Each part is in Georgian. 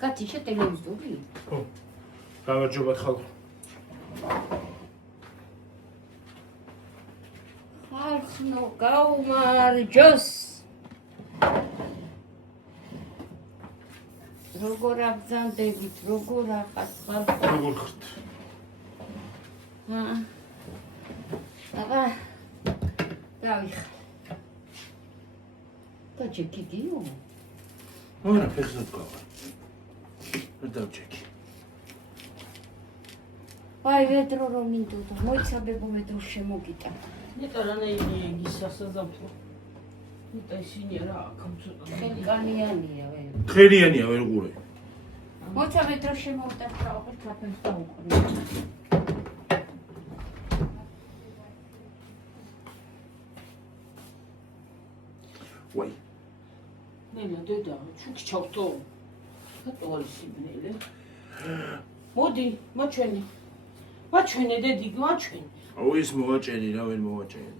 კაცი ტელევიზორი? ხო. გამარჯობათ ხალხო. ხალხო, გაუმარჯოს. როგორ აგზანდებით, როგორ ახაც ხალხო? როგორ ხართ? აბა, დავიხარ. და ჯეკი გიო? არა, ფეხზე გავარ. ვერ დავჯექი. აი, ვედრო რომ მინდოდა, მოიცაბებო ვედრო შემოგიტა. ნეტა რანაირია იგი სასაზამთრო. ნეტა ისინი რა აქ ცოტა. ხელკანიანია ვე. ხელიანია ვერ უყურე. მოიცა ვედრო შემოვიდა თაობი კაფეს დაუყრე. ვაი. ნელა დედა, ჩუქი ჩავთო. რატო არის სიბნელე? მოდი, მაჩვენე. მაჩვენე დედი, მაჩვენე. აუ ის მოვაჭერი რა ვერ მოვაჭერი.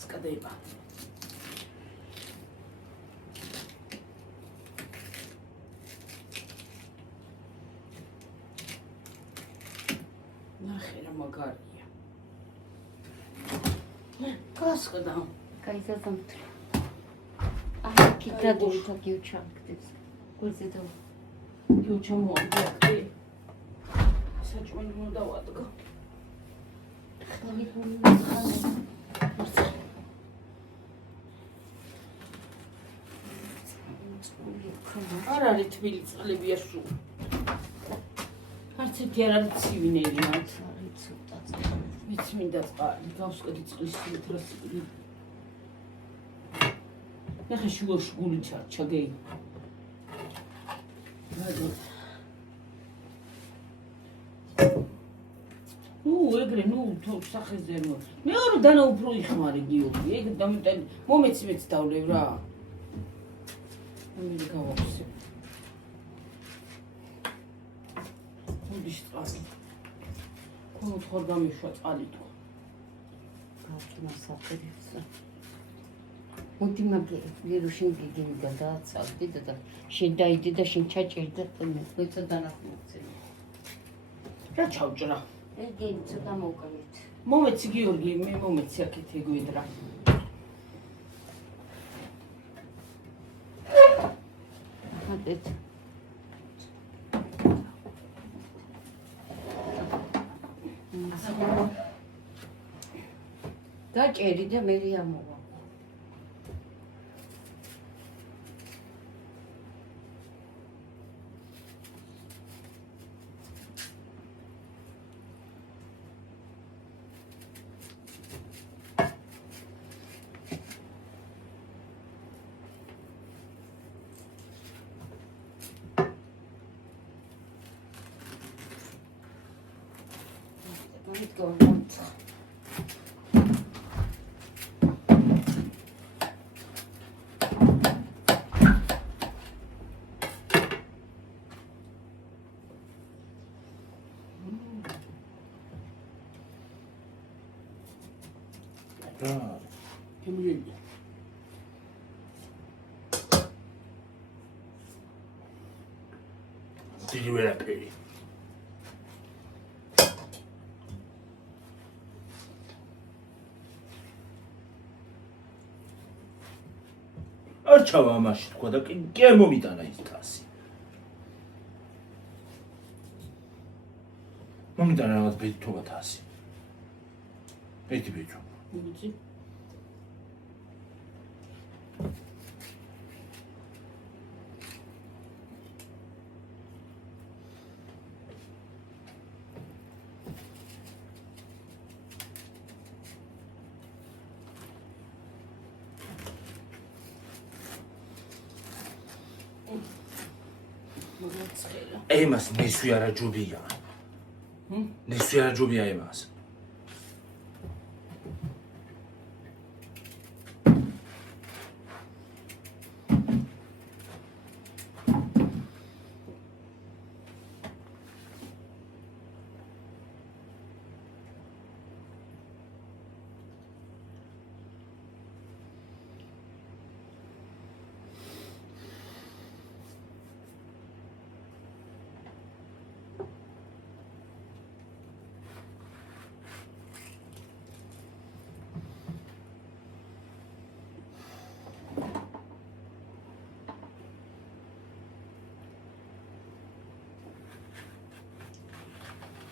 სკადება. ნახე რა მაგარია. გასყდა. გაიზარდამთრა. აი, კიდე დუშა გიუჩამკდეს. გულზე და გიუჩამოაგდი. საჭმელი უნდა დავადგა. არ არის თბილი წყლებია სულ. არც ერთი არ არის ცივინერი მათ. არის ცოტა. მეც მინდა წყალი, გავსკედი წყლის ლითრასი. ნახე შუაში გული ჩაგეი. ეგრე, თუ სახეზე ნუ. მეორე დანა უფრო იხმარე გიოგი. ეგ დამიტან მომეცი მეც დავლევ რა. ამერე გავახსე. მოდი წყალი. კონთ ხარ გამიშვა წყალი თუ. გავწნა საფერისა. მოდი მაგერი, ვირუსი გიგინი გადააცავდი და შენ დაიდე და შენ ჩაჭერდა მეც დანახმოწე. რა ჩავჭრა? ეგ ცოტა მოვკრით. მომეცი გიორგი, მე მომეცი აქეთ ეგვედრა. ხატეთ. გაჭერი და მე ამოვა. Let's go. Кемление. დიდი ვერაფერი. არ ჩავა ამაში თქვა და კი არ მომიტანა ის თასი. მომიტანა რაღაც ბეთქობა თასი. ერთი ბეთქობა. Видите? Ემას ნესვი არა ჯობია. ნესვი არა ჯობია ემას.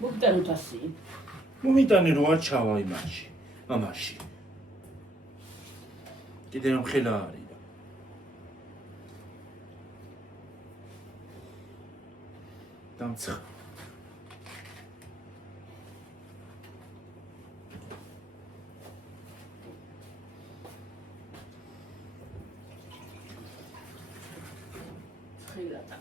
მოგიტანოთ 100. მომიტანე რო არ ჩავა იმაში, ამაში. კიდე რომ ხელა არის და. დამცხ. ხილატა.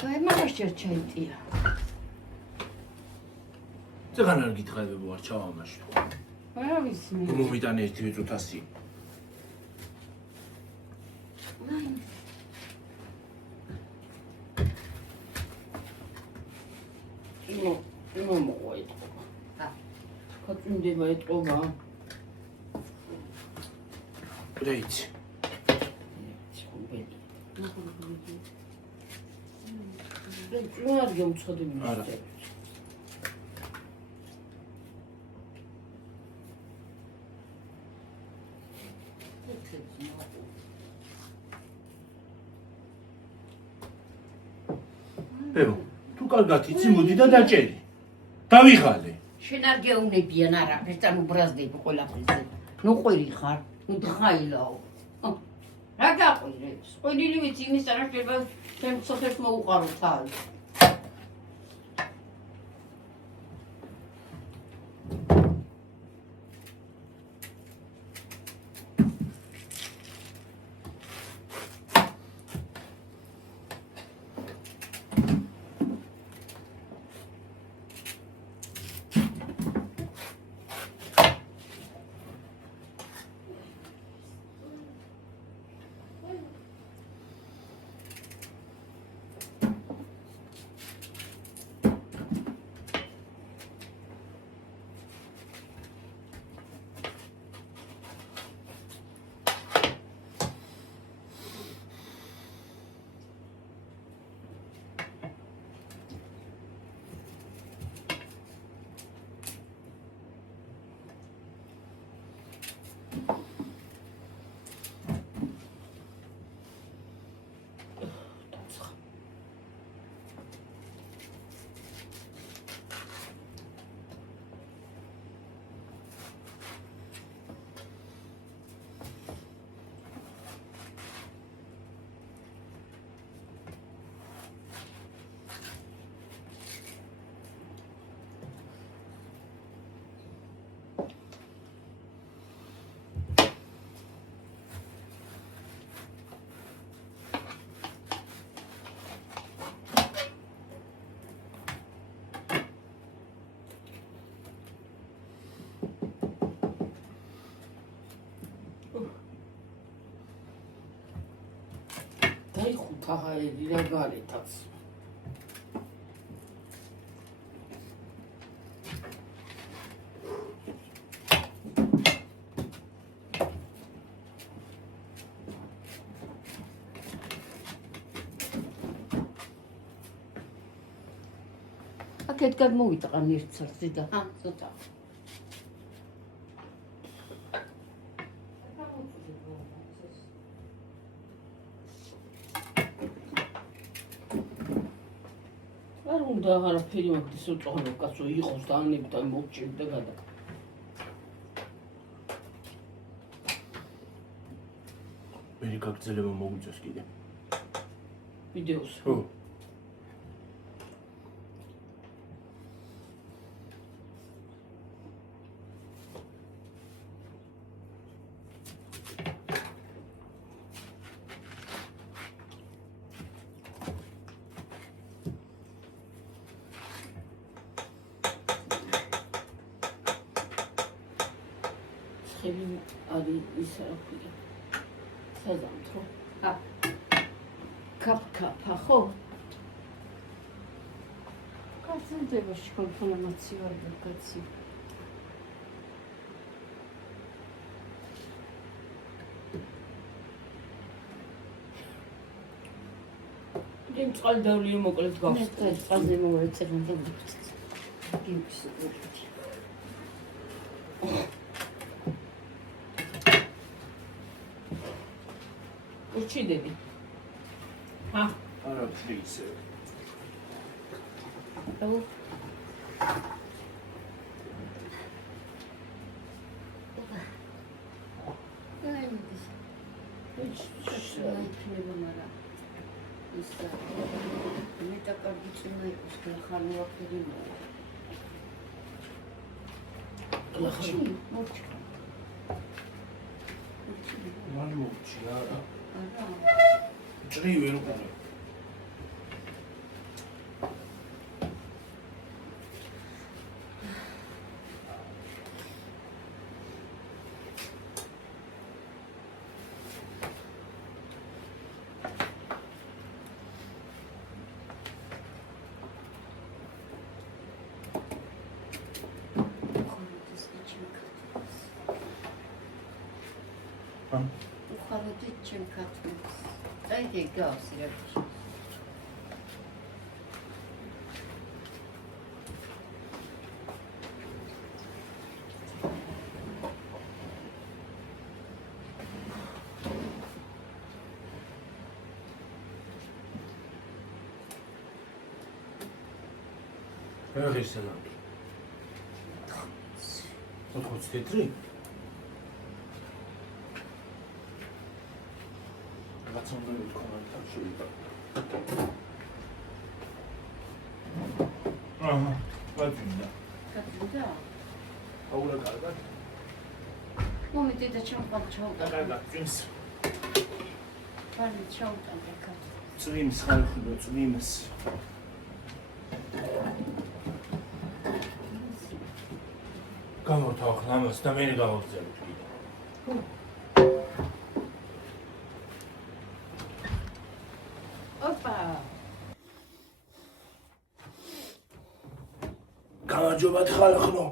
Toi magari cercettia. ზეგან არ გითხარებო არ ჩავა ამაში. არა ვიცი. მომიტანე ერთი ვიწოთ 100. იმო მოყვეთო. ხაწუნდება ეტყობა. რეიც. არ გამწოდები არა. ბებო, თუ კარგად იცი, მოდი და დაჭერი. დავიღალე. შენ არ გეუნებიან არაფერს, ანუ ბრაზდები ყველაფერზე. ნუ ყვირი ხარ, ნუ დხაილაო. რა გაყვირებს? ყვირილი ვიცი იმის არა შეიძლება ჩემ სოფელს მოუყარო თავი. დაიხუთა ჰაერი რა გარეთაც. აქეთ გადმოვიტყან ერთ წელს და ცოტა. არ უნდა აღარაფერი მაგდის უწოხნო კაცო იყოს და ანებთან მოვჭირდა გადა. მე გაგრძელება მოგვიწევს კიდე. ვიდეოს. ხო. ხელი არის ის რა ქვია. საზამთრო. კაფკაფა ხო? გასცემდება შეკონფორმაცი ვარ კაცი. იმ წყალი დავლიო მოკლედ მე გავხსნა. წყალზე მოვეწერენ და ვიქცეთ. გიუქს უყურეთ. ურჩიდები. არა ფლისე. აუ. აი მარა. ისა. მე და კარგი წინა იყოს ხალხი ვაფერი მოვა. მოჩი. მან მოჩი არა. არა. ჭრი ვერ უყურე. უხაროდი ჩემ ქათმის. აი ეგ გავს რა. რა ხესა? 80 თეთრი? რაცონდები თქვენ თავშევიდა. აჰა, ვაძინდა. კაცდა? აურა კარგად. მომენტი და ჩემ ჩავუტა. კარგად, წვიმს. ფარი ჩავუტა კაც. წვიმს ხალხო, წვიმს. გამორთავ ხლამას და მე გავაგზავნე. გამარჯობათ ხალხო.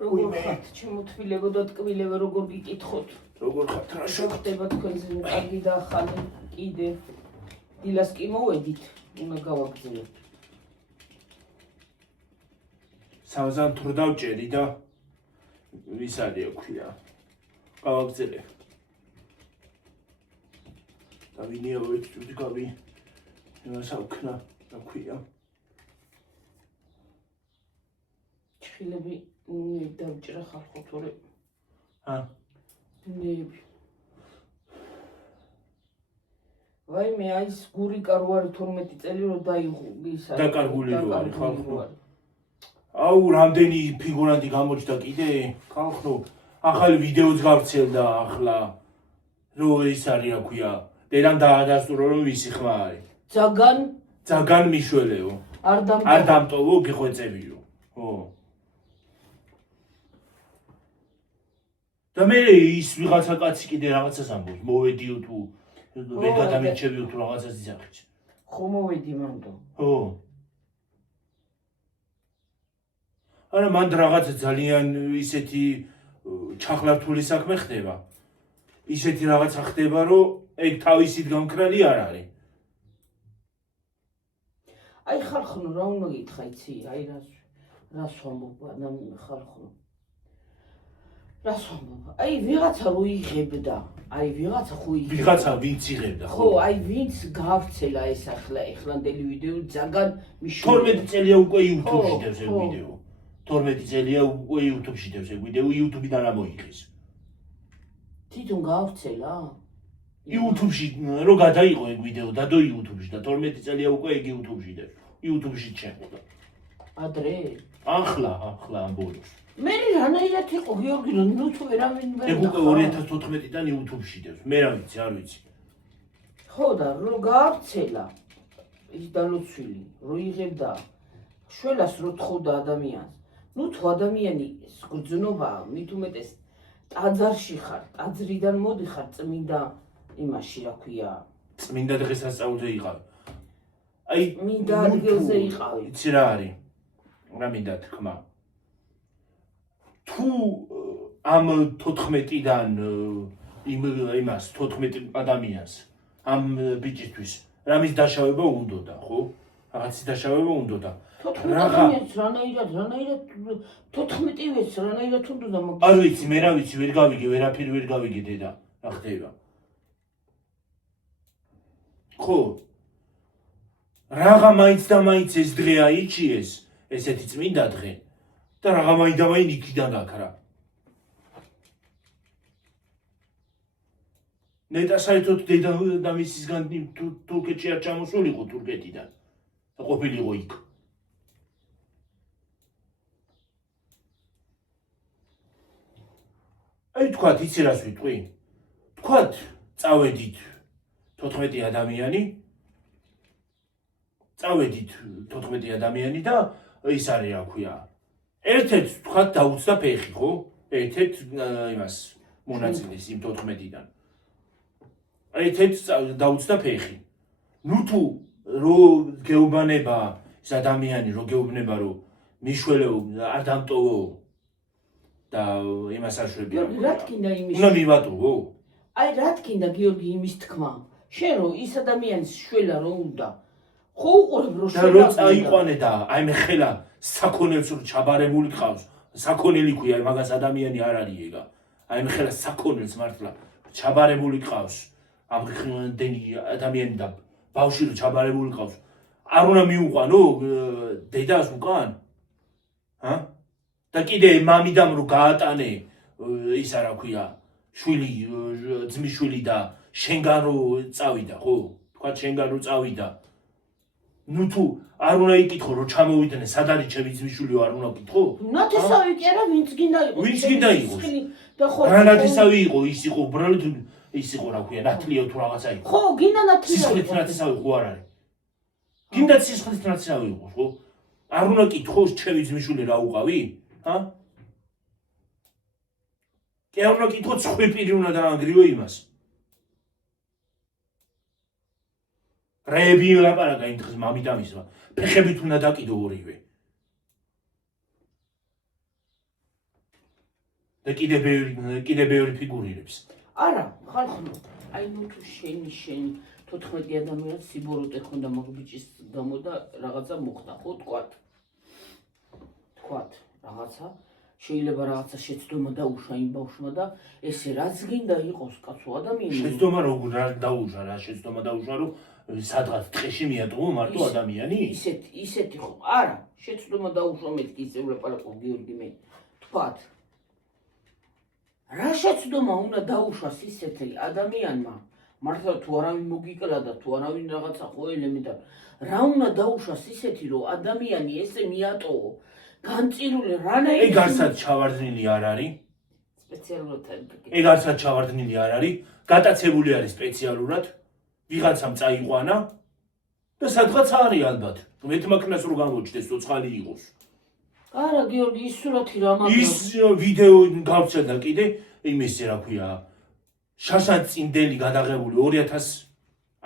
როგორ ხართ ჩემო თბილებო და ტკბილებო როგორ გიკითხოთ? როგორ ხართ რა შეგხვდება თქვენზე კარგი და ახალი კიდე. დილას კი მოვედით, უნდა გავაგზავნოთ. სამზანთრო დავჭერი და ვის არის ქვია. გავაგზავნე. და ვინია ვეჭვდი გავი. იმას ავქნა და ქვია. ჩხილები დავჭერა ხალხო თორე. ნები. ვაიმე აი ეს გური კარვარი 12 წელი რო დაიღო ისა. დაკარგული რო არის ხალხო. აუ რამდენი ფიგურანტი გამოჩნდა კიდე ხალხო. ახალი ვიდეოც გავცელდა ახლა. რო ის არის რა ქვია. დედამ დაადასტურა რომ ვისი ხმა არის. ძაგან მიშველეო. არ დამტოვო გიხვეწებიო. ხო. და მე ის ვიღაცა კაცი კიდე რაღაცას ამბობს, მოვედიო თუ ვერ გადამირჩევიო თუ რაღაცას იზახეთ. ხო მოვედი მანდო. ხო. არა მან რაღაცა ძალიან ისეთი ჩახლართული საქმე ხდება. ისეთი რაღაცა ხდება, რომ ეგ თავისით გამკრალი არ არის. აი ხალხო რა უნდა გითხრა იცი, აი რას ვამბობ ხალხო. რას ვამბობ? აი ვიღაცა რო იღებდა, აი ვიღაცა ხო იღებდა. ვიღაცა ვინც იღებდა, ხო, აი ვინც გავრცელა ეს ახლანდელი ვიდეო ძალიან მიშურა. 12 წელია უკვე YouTube-ში დევს ეგ ვიდეო. 12 წელია უკვე YouTube-ში დევს ეგ ვიდეო, YouTube-დან ამოიღეს. თვითონ გავრცელა? YouTube-ში რო გადაიყო ეგ ვიდეო, დადო YouTube-ში და 12 წელია უკვე ეგ YouTube-ში დევს. YouTube-ში შეხვდა. ადრე? ახლა ამ ბოლოს. მე რანაირად იყო გიორგი ნუ თუ ვერავინ ვერ ეგ უკვე 2014-დან YouTube-ში დევს. მე რა ვიცი, არ ვიცი. ხო და რო გავრცელა ის დალოცვილი, რო იღებდა შველას რო თხოვდა ადამიანს. ნუ თუ ადამიანი გრძნობა მით უმეტეს ტაძარში ხარ, ტაძრიდან მოდიხარ წმინდა იმაში, რა ქვია. წმინდა დღესასწაულზე იყავი. აი, მინდა ადგილზე იყავი. იცი რა არის? რა მინდა თქმა? თუ ამ 14-დან იმას 14 ადამიანს ამ ბიჭისთვის რამის დაშავება უნდოდა, ხო? რაღაცის დაშავება უნდოდა. 14 ადამიანს რანაირად 14-ს რანაირად უნდოდა მაგ. არ ვიცი, მე რა ვიცი, ვერ გავიგე, ვერაფერი ვერ გავიგე დედა, რა ხდება. ხო. რაღა მაინც და მაინც ეს დღე აიჩიეს, ესეთი წმინდა დღე და რაღა მაინც და მაინც იქიდან გაქრა. ნეტა საერთოდ დედა და მისისგან თურქეთში არ ჩამოსულიყო თურქეთიდან და ყოფილიყო იქ. აი თქვათ, იცი რას ვიტყვი? თქვათ, წავედით 14 ადამიანი და ის არის რა ქვია. ერთ-ერთ თქვათ დაუცდა ფეხი, ხო? ერთ-ერთ იმას მონაწილეს იმ 14-დან. ერთ-ერთ დაუცდა ფეხი. ნუ თუ რო გეუბნება ეს ადამიანი, რო გეუბნება რომ მიშველეო არ დამტოვო და იმას არ შვებია. რა თქინდა იმის? უნდა მივატოვო? აი რა თქინდა გიორგი იმის თქმა? შენ რო ის ადამიანის შველა რო უნდა ხო უყურებ რო და რო წაიყვანე და აი მე ხელა საქონელს რო ჩაბარებული ყავს, საქონელი ქვია, მაგას ადამიანი არ არის ეგა. აი მე ხელა საქონელს მართლა ჩაბარებული ყავს. ამ ხმდენი ადამიანი და ბავშვი რო ჩაბარებული ყავს. არ უნდა მიუყვანო დედას უკან? ჰა? და კიდე მამიდამ რო გაატანე ისა რა ქვია, შვილი, ძმისშვილი და შენგან რო წავიდა, ხო? თქვა შენგან რო წავიდა. ნუ თუ არ უნდა იკითხო რომ ჩამოვიდნენ სად არის ჩემი ძმისშვილი არ უნდა კითხო? ნათესავი კი არა, ვინც გინდა იყოს. ვინც გინდა იყოს? და ხო რა ნათესავი იყო, ის იყო უბრალოდ ის იყო რა ქვია, ნათლიო თუ რაღაცა იყო. ხო, გინდა ნათლია. სისხლით ნათესავი ხო არ არის? გინდა სისხლით ნათესავი იყო, ხო? არ უნდა კითხო ჩემი ძმისშვილი რა უყავი? ჰა? კი არ უნდა კითხო ცხრი პირი უნდა დაანგრიო იმას. რეები ლაპარაკა იმ დღეს მამიდამისმა, ფეხებით უნდა დაკიდო ორივე. და კიდე ბევრი ფიგურირებს. არა, ხალხო, აი ნუ თუ შენი 14 ადამიანს სიბოროტე ხონდა მაგ ბიჭის გამო და რაღაცა მოხდა, ხო თქვათ. რაღაცა შეიძლება რაღაცა შეცდომა დაუშვა იმ ბავშვმა და ესე რაც გინდა იყოს კაცო ადამიანი. შეცდომა როგორ დაუშვა, რა შეცდომა დაუშვა რომ სადღაც ტყეში მიატოვო მარტო ადამიანი? ისეთი ხო, არა, შეცდომა დაუშვა მეთქი ისე ვლაპარაკო გიორგი მე. თქვათ. რა შეცდომა უნდა დაუშვას ისეთი ადამიანმა? მართლა თუ არავინ მოგიკლა და თუ არავინ რაღაცა ხო ელემენტარ. რა უნდა დაუშვას ისეთი რომ ადამიანი ესე მიატოვო? განწირული რანაირად ეგ არცად ჩავარდნილი არ არის? სპეციალურად ეგ არცად ჩავარდნილი არ არის? გატაცებული არის სპეციალურად? ვიღაცამ წაიყვანა და სადღაც არის ალბათ. მეთმაკნას რო გამოჩდეს, ცოცხალი იყოს. არა, გიორგი, ის სურათი რა მაგარი. ის ვიდეო გავცედა კიდე იმის რა ქვია. შაშანწინდელი გადაღებული 2000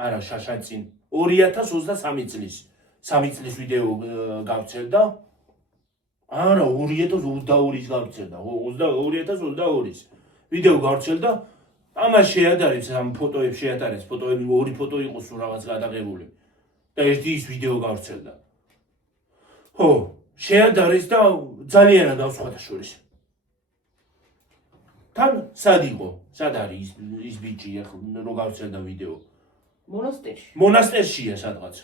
არა, შაშანწინ 2023 წლის 3 წლის ვიდეო გავცედა. არა, 2022-ის გავცედა, 2022-ის ვიდეო გავცედა. ამას შეადარებს ამ ფოტოებს შეადარებს, ფოტოები ორი ფოტო იყოს თუ რაღაც გადაღებული. და ერთი ის ვიდეო გავცელდა. ხო, შეადარეს და ძალიანად ავსხვათა შორის. თან სად იყო? სად არის ის ბიჭი რო გავცელდა ვიდეო? მონასტერში. მონასტერშია სადღაც.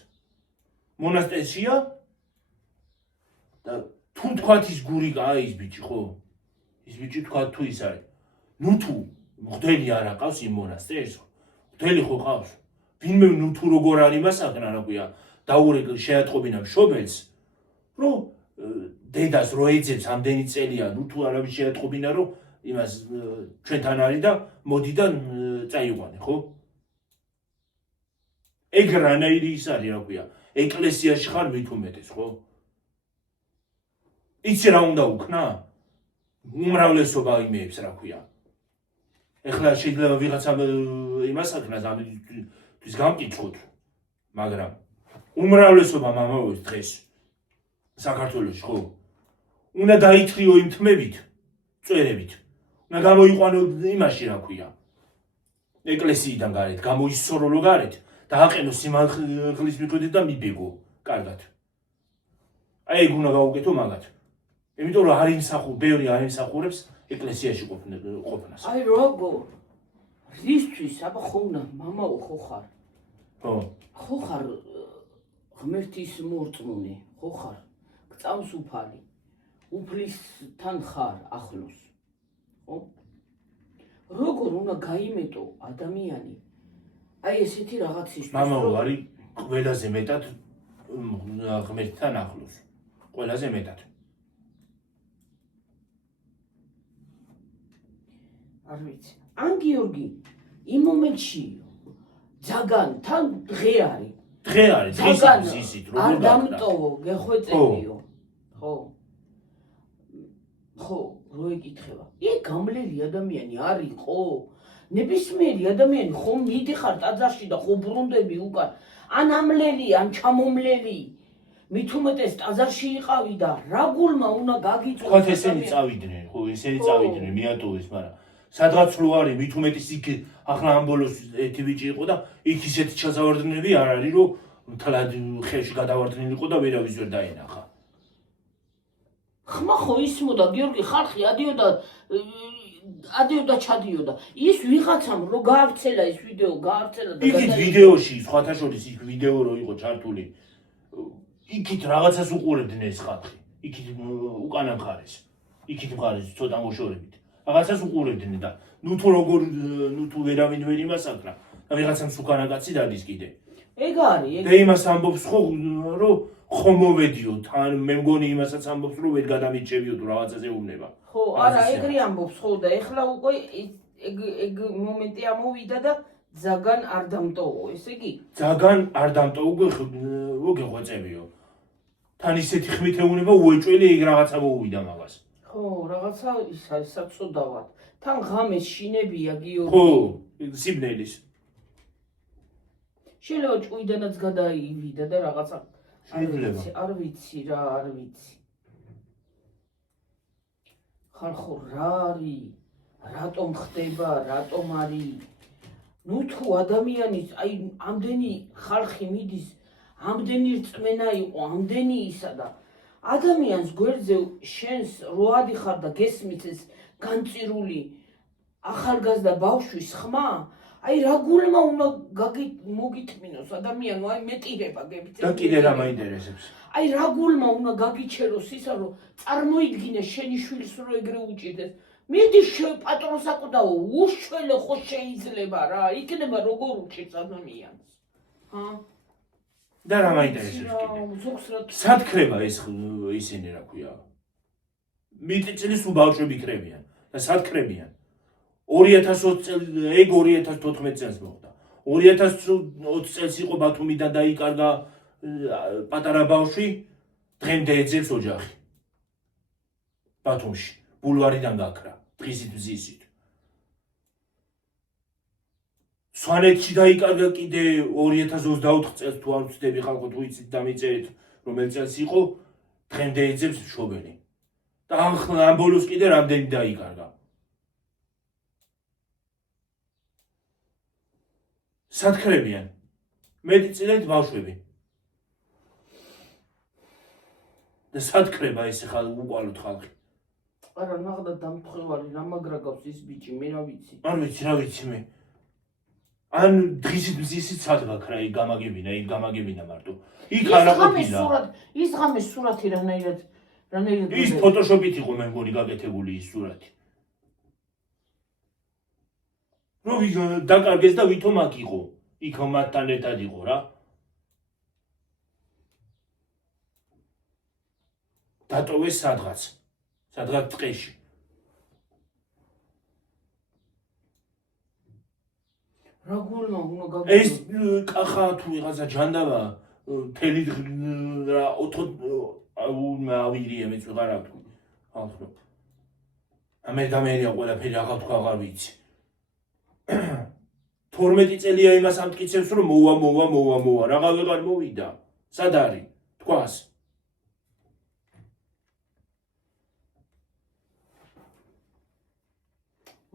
მონასტერშია და თუ თქვათ ის გური აი ის ბიჭი ხო? ის ბიჭი თქვათ თუ ის არის. ნუ თუ მღვდელი არ აყავს იმ მონასტერს. მღვდელი ხო ყავს? ვინმე ნუ თუ როგორ არის მასაკნა რა ქვია, დაურეკ შეატყობინა მშობელს, რომ დედას რო ეძებს ამდენი წელია, ნუ თუ არავის შეატყობინა რომ იმას ჩვენთან არის და მოდი და წაიყვანე, ხო? ეგ რანაირი ის არის რა ქვია, ეკლესიაში ხარ მით უმეტეს, ხო? იცი რა უნდა უქნა? უმრავლესობა იმეებს რა ქვია. ეხლა შეიძლება ვიღაცამ იმას აკნას ამის გამკითხოთ, მაგრამ უმრავლესობა მამაოებს დღეს საქართველოში ხო უნდა დაითრიო იმ თმებით, წვერებით. უნდა გამოიყვანო იმაში რა ქვია. ეკლესიიდან გარეთ, გამოისწორო გარეთ, დააყენო სიმაღლის მიხედვით და მიბეგო, კარგად. აი ეგ უნდა გაუკეთო მაგათ. იმიტომ რომ არ იმსახურ, ბევრი არ იმსახურებს ეკლესიაში ყოფნას. აი როგორ რისთვის აბა ხო უნდა მამაო ხო ხარ? ხო ხარ ღმერთის მორწმუნე, ხო ხარ? გწამს უფალი. უფლისთან ხარ ახლოს. ხო? როგორ უნდა გაიმეტო ადამიანი აი ესეთი რაღაცისთვის მამაო არის ყველაზე მეტად ღმერთთან ახლოს. ყველაზე მეტად. არ ვიცი. ან გიორგი იმ მომენტში ძაგან თან დღე არის. დღე არის, ძაგან ისიც არ დამტოვო, გეხვეწებიო. ხო. ხო, რო ეკითხება. იქ გამლელი ადამიანი არისო? ნებისმიერი ადამიანი ხომ მიდიხარ ტაძარში და ხო ბრუნდები უკან. ან ამლელი, ან ჩამომლელი. მით უმეტეს ტაძარში იყავი და რა გულმა უნდა გაგიწოს. ხო, ესენი წავიდნენ, ხო, ესენი წავიდნენ, მიატოვეს, მაგრამ სადღაც რო არის, მით უმეტეს იქ ახლა ამ ბოლოს ერთი ბიჭი იყო და იქ ისეთი ჩაზავარდნები არ არის, რომ მთლად ხელში გადავარდნილიყო და ვერავის ვერ დაენახა. ხმა ხო ისმოდა გიორგი ხალხი ადიოდა ჩადიოდა. ის ვიღაცამ რო გაავრცელა ეს ვიდეო, გაავრცელა და იქით ვიდეოში, სხვათა შორის იქ ვიდეო რო იყო ჩართული. იქით რაღაცას უყურებდნენ ეს ხალხი. იქით უკანა მხარეს. იქით მხარეს ცოტა მოშორებით. რაღაცას უყურებდნენ და ნუ თუ ვერავინ ვერ იმას აკრა და ვიღაცამ უკანა კაცი დადის კიდე. ეგ არის, ეგ. და იმას ამბობს ხო, რომ ხომ მოვედიო, თან მე მგონი იმასაც ამბობს, რომ ვერ გადამიჭებიო თუ რაღაცაზე უნება. ხო, არა, ეგრე ამბობს, ხო და ეხლა უკვე ეგ მომენტი ამოვიდა და ძაგან არ დამტოვო, ესე იგი? ძაგან არ დამტოვო, გეღვეწებიო. თან ისეთი ხმით ეუნება უეჭველი ეგ რაღაცა მოუვიდა მაგას. ხო, რაღაცა ის არის საწოდავად. თან ღამეს შინებია გიორგი. ხო, სიბნელის. შეიძლება ჭუიდანაც გადაივიდა და რაღაცა შეიძლება. არ ვიცი რა, არ ვიცი. ხალხო რა არის? რატომ ხდება, რატომ არის? ნუ თუ ადამიანის აი ამდენი ხალხი მიდის, ამდენი რწმენა იყო, ამდენი ისა და ადამიანს გვერდზე შენს რო ადიხარ და გესმის ეს განწირული ახალგაზრდა ბავშვის ხმა, აი რა გულმა უნდა მოგითმინოს ადამიანო, აი მეტირება გებიცე. და კიდე რა მაინტერესებს? აი რა გულმა უნდა გაგიჩეროს ისა რომ წარმოიდგინე შენი შვილს რო ეგრე უჭირდეს. მიდი პატრონს აკვდაო, უშველე ხო შეიძლება რა, იქნება როგორ უჭირს ადამიანს. ჰა? და რა მაინტერესებს კიდე? სად ქრება ეს ისინი რა ქვია? მიწილის უბავშვები ქრებიან და სად ქრებიან? 2020 წელს ეგ 2014 წელს მოხდა. 2020 წელს იყო ბათუმიდან დაიკარგა პატარა ბავშვი, დღემდე ეძებს ოჯახი. ბათუმში, ბულვარიდან გაქრა, დღისით მზისით. სვანეთში დაიკარგა კიდე 2024 წელს თუ არ ვცდები ხალხო თუ იცით და მიწერეთ რომელი წელს იყო, დღემდე ეძებს მშობელი. და ამ ბოლოს კიდე რამდენი დაიკარგა. სად ქრებიან? მეტწილად ბავშვები. და სად ქრება ეს ხალ უყალოდ ხალხი? არა, ნახდა დამთხევარი რა მაგრაგავს ის ბიჭი, მე რა ვიცი. არ ვიცი, რა ვიცი მე. ან დღისით მზისით სად გაქრა იქ გამაგებინა მარტო. იქ არა ყოფილა. ის ღამეს სურათი რანაირად ის ფოტოშოპით იყო მე მგონი გაკეთებული ის სურათი. რო დაკარგეს და ვითომ აქ იყო. იქ მათთან ერთად იყო რა. დატოვეს სადღაც ტყეში. რა გულმა უნდა გაგო ეს კახა თუ ვიღაცა ჯანდაბა თელი რა 4 ავირია მეც ვეღარ ავთქვი. ახლა ამერიკამერია ყველაფერი აღარ თქვა აღარ ვიცი. 12 წელია იმას ამტკიცებს რომ მოვა რაღა ვეღარ მოვიდა სად არის თქვას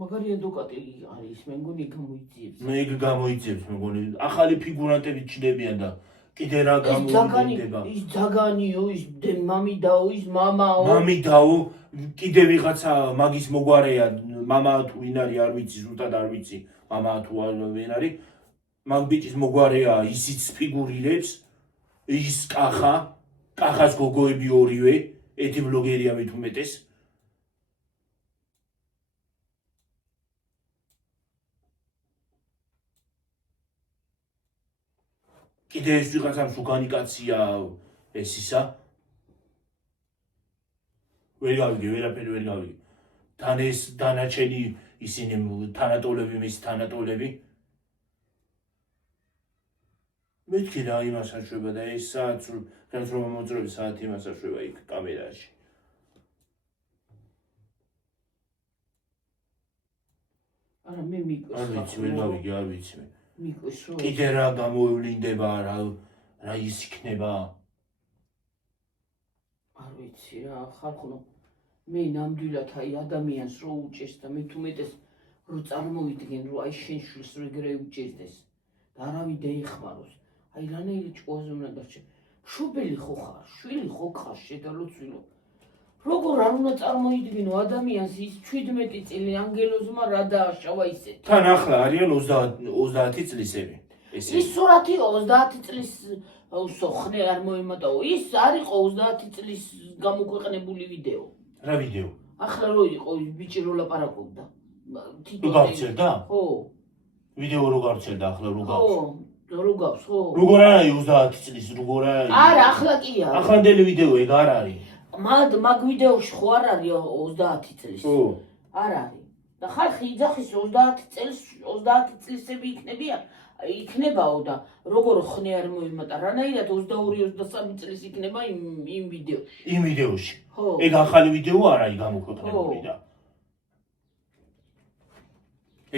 მაგარი ადვოკატი არის მე მგონი გამოიძიებს მე გამოიძიებს მე მგონი ახალი ფიგურანტები ჩნდებიან და კიდე რა გამოიწდება ის ძაგანიო ის მამიდაო ის მამაო მამიდაო კიდე ვიღაცა მაგის მოგვარეა მამა თუ ვინ არის არ ვიცი ზუსტად არ ვიცი მამა თუ ვინ არის მაგ ბიჭის მოგვარეა ისიც ფიგურირებს ის კახას გოგოები ორივე ერთი ბლოგერია მით უმეტეს კიდე ეს ვიღაცა მსუგანი კაცია ეს ისა ვერ გავიგე ვერაფერი ვერ გავიგე თან ეს დანარჩენი ისინი თანატოლები მის თანატოლები მეთქი რა იმას აშვება და ეს საათს რომ მოძრაობის საათი იმას აშვება იქ კამერაში არა მე მიყვეს არ ვიცი ვერ გავიგე არ ვიცი მე მიყვეს რომ კიდე რა გამოვლინდება რა ის იქნება არ ვიცი რა ხალხო მე ნამდვილად აი ადამიანს რო უჭერს და მე თუმეტეს რო წარმოვიდგენ რომ აი შენ შვილს რო ეგრე უჭერდეს და არავინ დაეხმაროს აი რანაირი ჭკუაზე უნდა დარჩე მშობელი ხო ხარ შვილი ხო ხარ შედალოცვილო როგორ არ უნდა წარმოიდგინო ადამიანს ის 17 წელი ანგელოზმა რა დააშავა ისეთ თან ახლა არიან 30 წლისები ის სურათი 30 წლის სოხნე არ მოემატაო ის არისო 30 წლის გამოქვეყნებული ვიდეო რა ვიდეო ახლა რო იყო ის ბიჭი რო ლაპარაკობდა თუ გავწერდა ხო ვიდეო რო გავწერდა ახლა რო გავს ხო რო გავს ხო როგორ არის 30 წლის როგორ არის არა ახლა კი არა ახლანდელი ვიდეო ეგ არ არის მაგ ვიდეოში ხო არ არის 30 წლის ხო არ არის და ხალხი იძახის 30 წლისები იქნებაო და როგორ ხნე არ მოიმატა რანაირად 22-23 წლის იქნება იმ ვიდეოში იმ ვიდეოში ხო ეგ ახალი ვიდეო არ არის გამოქვეყნებული და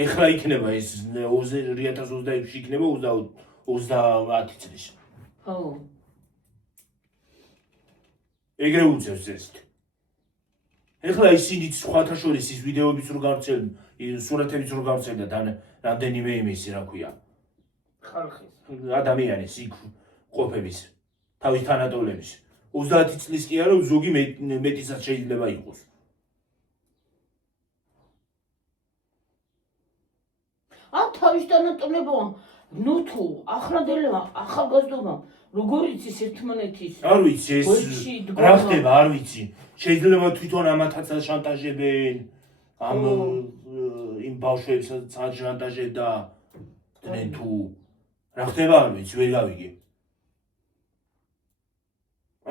ეხლა იქნება ეს 2026-ში იქნება 30 წლის ხო ეგრე უწევს ეს ეხლა ისინიც სხვათა შორის ის ვიდეოებიც რო გავცენ სურათებიც რო გავცენ და რამდენიმე იმისი რა ქვია ხალხის ადამიანის იქ ყოფების თავის თანატოლების 30 წლის კი არა ზოგი მეტისაც შეიძლება იყოს თავის თანატოლებმა ნუ თუ ახლანდელმა ახალგაზრდობამ როგორ იცის ერთმანეთის არ ვიცი ეს რა ხდება არ ვიცი შეიძლება თვითონ ამათაც შანტაჟებენ ამ იმ ბავშვებსაც შანტაჟებ და თუ რა ხდება არ ვიცი ვერ გავიგე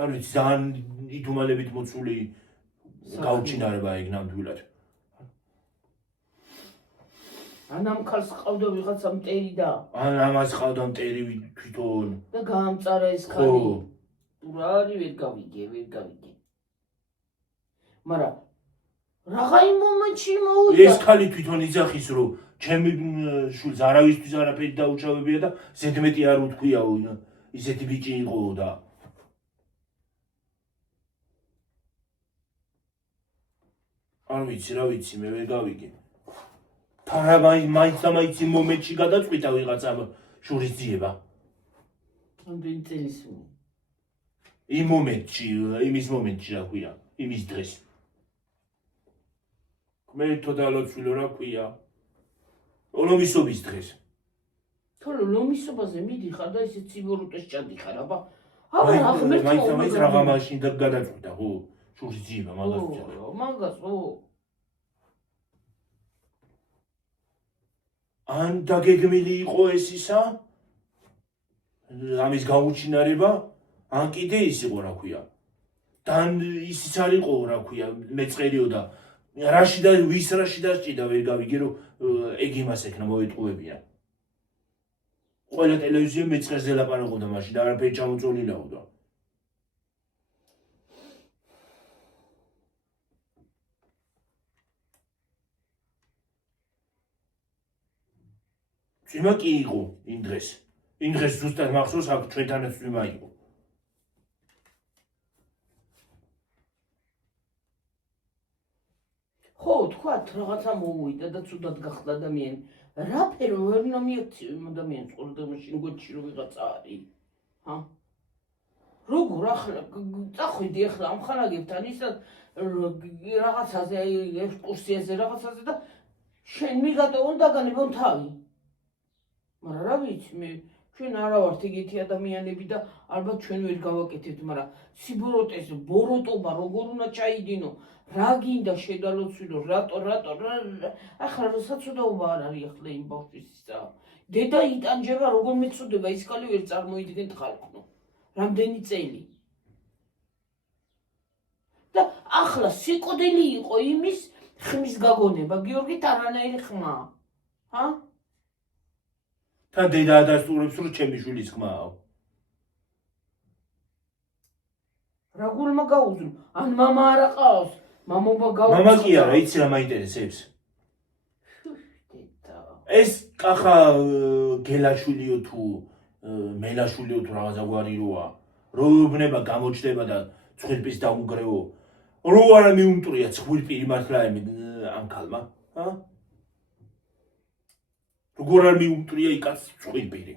არ ვიცი ძალიან იდუმალებით მოცული გაუჩინარება ეგ ნამდვილად ან ამ ქალს ყავდა ვიღაცა მტერი და ან ამას ყავდა მტერი თვითონ და გაამწარა ეს ქალი რა არის ვერ გავიგე მაგრამ რაღაცა მომენტში მოვიდა ეს ქალი თვითონ იძახის რომ ჩემი შვილს არავისთვის არაფერი დაუჩავებია და ზედმეტი არ უთქვიაო ისეთი ბიჭი იყო და არ ვიცი რა ვიცი მე ვერ გავიგე თან მაინც იმ მომენტში გადაწყვიტა ვიღაცა შურის ძიება ამდენი წელის იმ მომენტში იმის მომენტში რა ქვია იმის დღეს მე თოდალოცვილო რა ქვია ლომისობის დღეს თორე ლომისობაზე მიდიხარ და ისე ციბორუტეს ჭადიხარ აბა რა ღმერთო მაინც რაღა მაშინ და გადაწყვიტა ხო შურის ძიება მაგას ხო ან დაგეგმილი იყო ეს ისა ამის გაუჩინარება ან კიდე ის იყო რა ქვია თან ისიც არ იყო რა ქვია მეწყერიო და რაში და ვის რაში დასჭიდა ვერ გავიგე რომ ეგ იმას ეკნა მოეტყუებიან ყველა ტელევიზია მეწყერზე ლაპარაკობდა მაშინ და არაფერი ჩამოწოლილაო წვიმა კი იყო იმ დღეს. იმ დღეს ზუსტად მახსოვს აქ ჩვენთანაც წვიმა იყო. ხო, თქვათ რაღაცა მომუვიდა და ცუდად გახდა ადამიანი. რა ფერო ვერ უნდა მიაქციო იმ ადამიანს ყურადღებაში გოჩი რომ ვიღაცა არის. ჰა? როგორ ახლა წახვიდი ახლა ამხანაგებთან ისაც რაღაცაზე აი ექსკურსიაზე რაღაცაზე და შენ მიგატო უნდა განებონ თავი. მაგრამ რა ვიცი მე ჩვენ არა ვართ ეგეთი ადამიანები და ალბათ ჩვენ ვერ გავაკეთებთ, მაგრამ სიბოროტეს ბოროტობა როგორ უნდა ჩაიდინო, რა გინდა შედალოცვილო, რატო ახლა საცუდაობა არ არის ახლა იმ ბავშვის ისა. დედა იტანჯება როგორ მეცუდება ის კალი ვერ წარმოიდგენთ ხალხო. რამდენი წელი. და ახლა სიკვდილი იყო იმის ხმის გაგონება, გიორგით არანაირი ხმა. ჰა? თან დედა ადასტურებს რომ ჩემი შვილის ხმაა. რა გულმა გაუზრო? ან მამა არა ყავს? მამობა გაუზრო. მამა კი არა, იცი რა მაინტერესებს. ეს კახა გელაშვილიო თუ მელაშვილიო თუ რაღაცა გვარი როა. რო უბნება გამოჩდება და ცხვირპის დაუნგრეო. რო არა მიუმტრია ცხვირპირი მართლა ამ ქალმა, ჰა? როგორ არ მიუმტრია იქაც ცხვირპირი.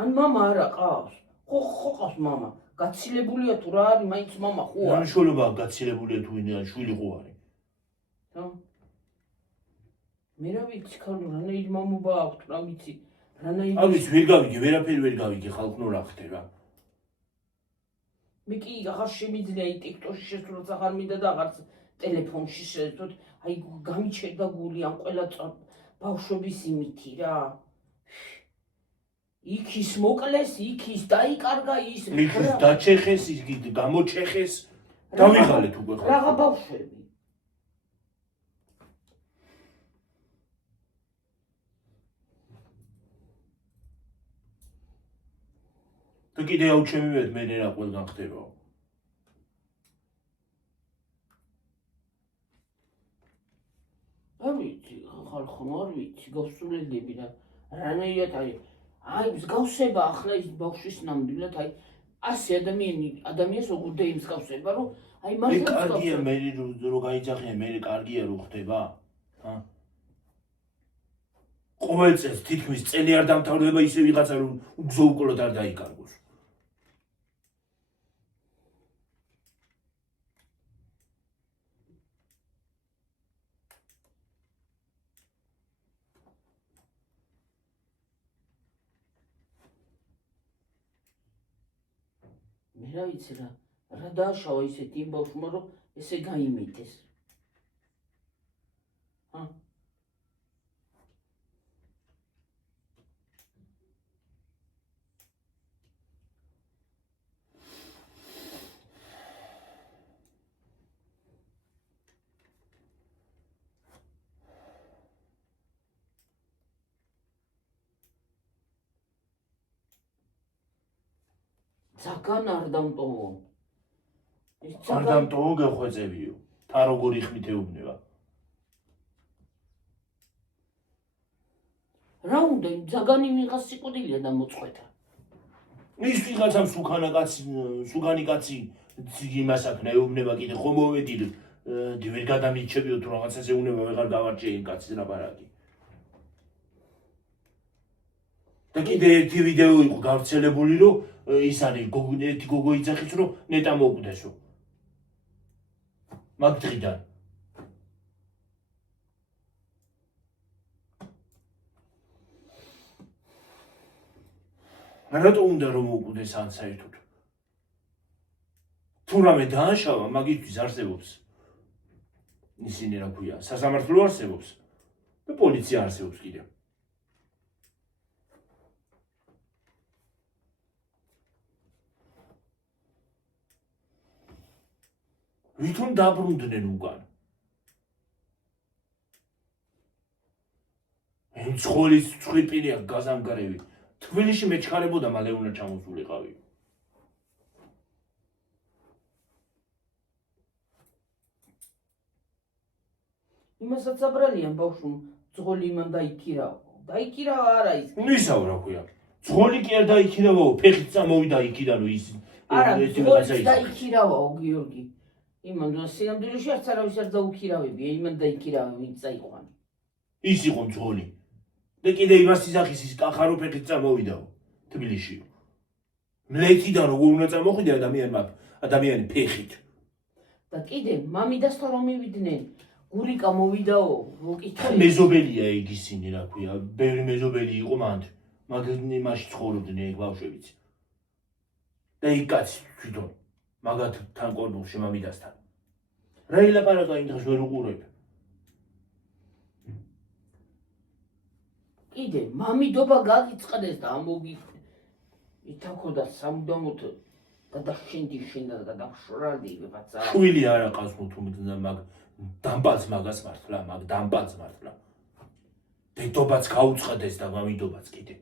ან მამა არა ყავს? ხო ყავს მამა. გაცილებულია თუ რა არის, მაინც მამა ხო რა არის. მნიშვნელობაა გაცილებულია თუ ვინ არის, შვილი ხო არის. ხო? მე რა ვიცი ქალო, რანაირი მამობა აქვს, რა ვიცი. რანაირი ამის ვერ გავიგე, ვერაფერი ვერ გავიგე, ხალხო რა ხდება. მე კი აღარ შემიძლია აი TikTok-ში შესულაც აღარ მინდა და აღარც ტელეფონში შეძლოთ. აი გამიჩერდა გული ამ ყველა ბავშვების იმითი რა. იქ ის მოკლეს, იქ ის დაიკარგა ის. იქ დაჩეხეს, ის გამოჩეხეს. დავიღალეთ უკვე ხალხო. რაღა ბავშვები. და კიდე აუჩემივეთ მე რა ყველგან ხდება. არ ვიცი, ხალხო, არ ვიცი, გავსულელები და რანაირად აი მსგავსება ახლა ის ბავშვის ნამდვილად აი 100 ადამიანს როგორ დაიმსგავსება, რომ აი მე კარგია მე რო გაიძახია მე კარგია რო ხდება. ჰა? ყოველ წელს თითქმის წელი არ დამთავრდება ისე ვიღაცა რომ უგზოუკოლოდ არ დაიკარგოს. მე რა ვიცი რა დააშავა ისეთი იმ ბავშვმა რომ ესე გაიმიტეს. ჰა? ძალიან არ დამტოვო. არ დამტოვო გეხვეწებიო. თა როგორი ხმით ეუბნება. რა უნდა იმ ძაგანი ვიღას სიკვდილია და მოწყვეტა. ის ვიღაცამ სუგანი კაცი იმას აქ ეუბნება კიდე ხომ მოვედი ვერ გადამიჩებიო თუ რაღაცაზე უნება ვეღარ გავარჩიე იმ კაცის ლაპარაკი. და კიდე ერთი ვიდეო იყო გავრცელებული რომ ის არის ერთი გოგო იძახის რომ ნეტა მოკვდესო. მაგ დღიდან. რატო უნდა რომ მოკვდეს ან საერთოდ? თუ რამე დააშავა, მაგისთვის არსებობს. ისინი რა ქვია, სასამართლო არსებობს და პოლიცია არსებობს კიდე. ვითომ დაბრუნდნენ უკან? იმ ცხოველის ცხვირპირია გაზამგარევი. თბილისში მეჩქარებოდა მალე უნდა ჩამოსულიყავი. იმასაც აბრალიან ბავშვს ძღოლი იმან დაიქირავა. დაიქირავა არა ის. ისა რა ქვია. ძღოლი კი არ დაიქირავაო, ფეხით წამოვიდა იქიდანო ის. არა, ძღოლი დაიქირავაო გიორგი. იმან სიამდვილეში არც არავის არ დაუქირავებია, იმან დაიქირავა, ვინც წაიყვანა. ის იყო ძღოლი. და კიდე იმას ისახის ის კახარო ფეხით წამოვიდაო თბილისში. მლეთიდან როგორ უნდა წამოხვიდე ადამიანი ფეხით. და კიდე მამიდასთან რომ მივიდნენ, გურიკა მოვიდაო, მოკითხე. მეზობელია ეგ ისინი რა ქვია, ბევრი მეზობელი იყო მანდ. მაგნი მასში ცხოვრობდნენ ეგ ბავშვებიც. და იქ კაცი თვითონ მაგათ თან კორდულში მამიდასთან. რა ილაპარაკა იმ დღეს ვერ უყურებ. კიდე მამიდობა გაგიწყდეს და ამოგი ითაქოდა სამუდამოდ გადაშენდა და გადაშრალდებაცა. შვილი არა ყავს თუმცა მაგ დამბალს მაგას მართლა, მაგ დამბალს მართლა. დედობაც გაუწყდეს და მამიდობაც კიდე.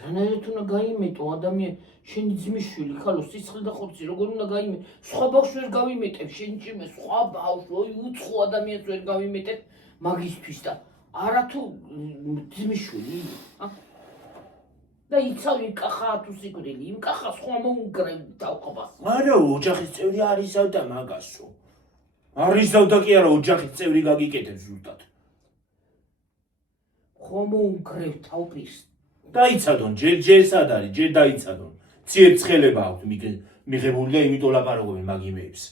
რანაირად უნდა გაიმეტო ადამიანი, შენი ძმის შვილი, ხალო სიცხლე და ხორცი, როგორ უნდა გაიმეტო? სხვა ბავშვს ვერ გავიმეტებ, შენ ჭიმე სხვა ბავშვს, უცხო ადამიანს ვერ გავიმეტებ მაგისთვის და არა თუ ძმის შვილი, და იცავი კახა თუ სიკვდილი, იმ კახას ხომ მოუნგრევ დავყბას. არა, ოჯახის წევრი არისავდა მაგასო. არისავდა კი არა, ოჯახის წევრი გაგიკეთებს ზუსტად. ხომ მოუნგრევ თავპირს. დაიცადონ, ჯერ სად არის, ჯერ დაიცადონ. ციებ ცხელება აქვს მიღებული და იმიტომ ლაპარაკობენ მაგ იმეებს.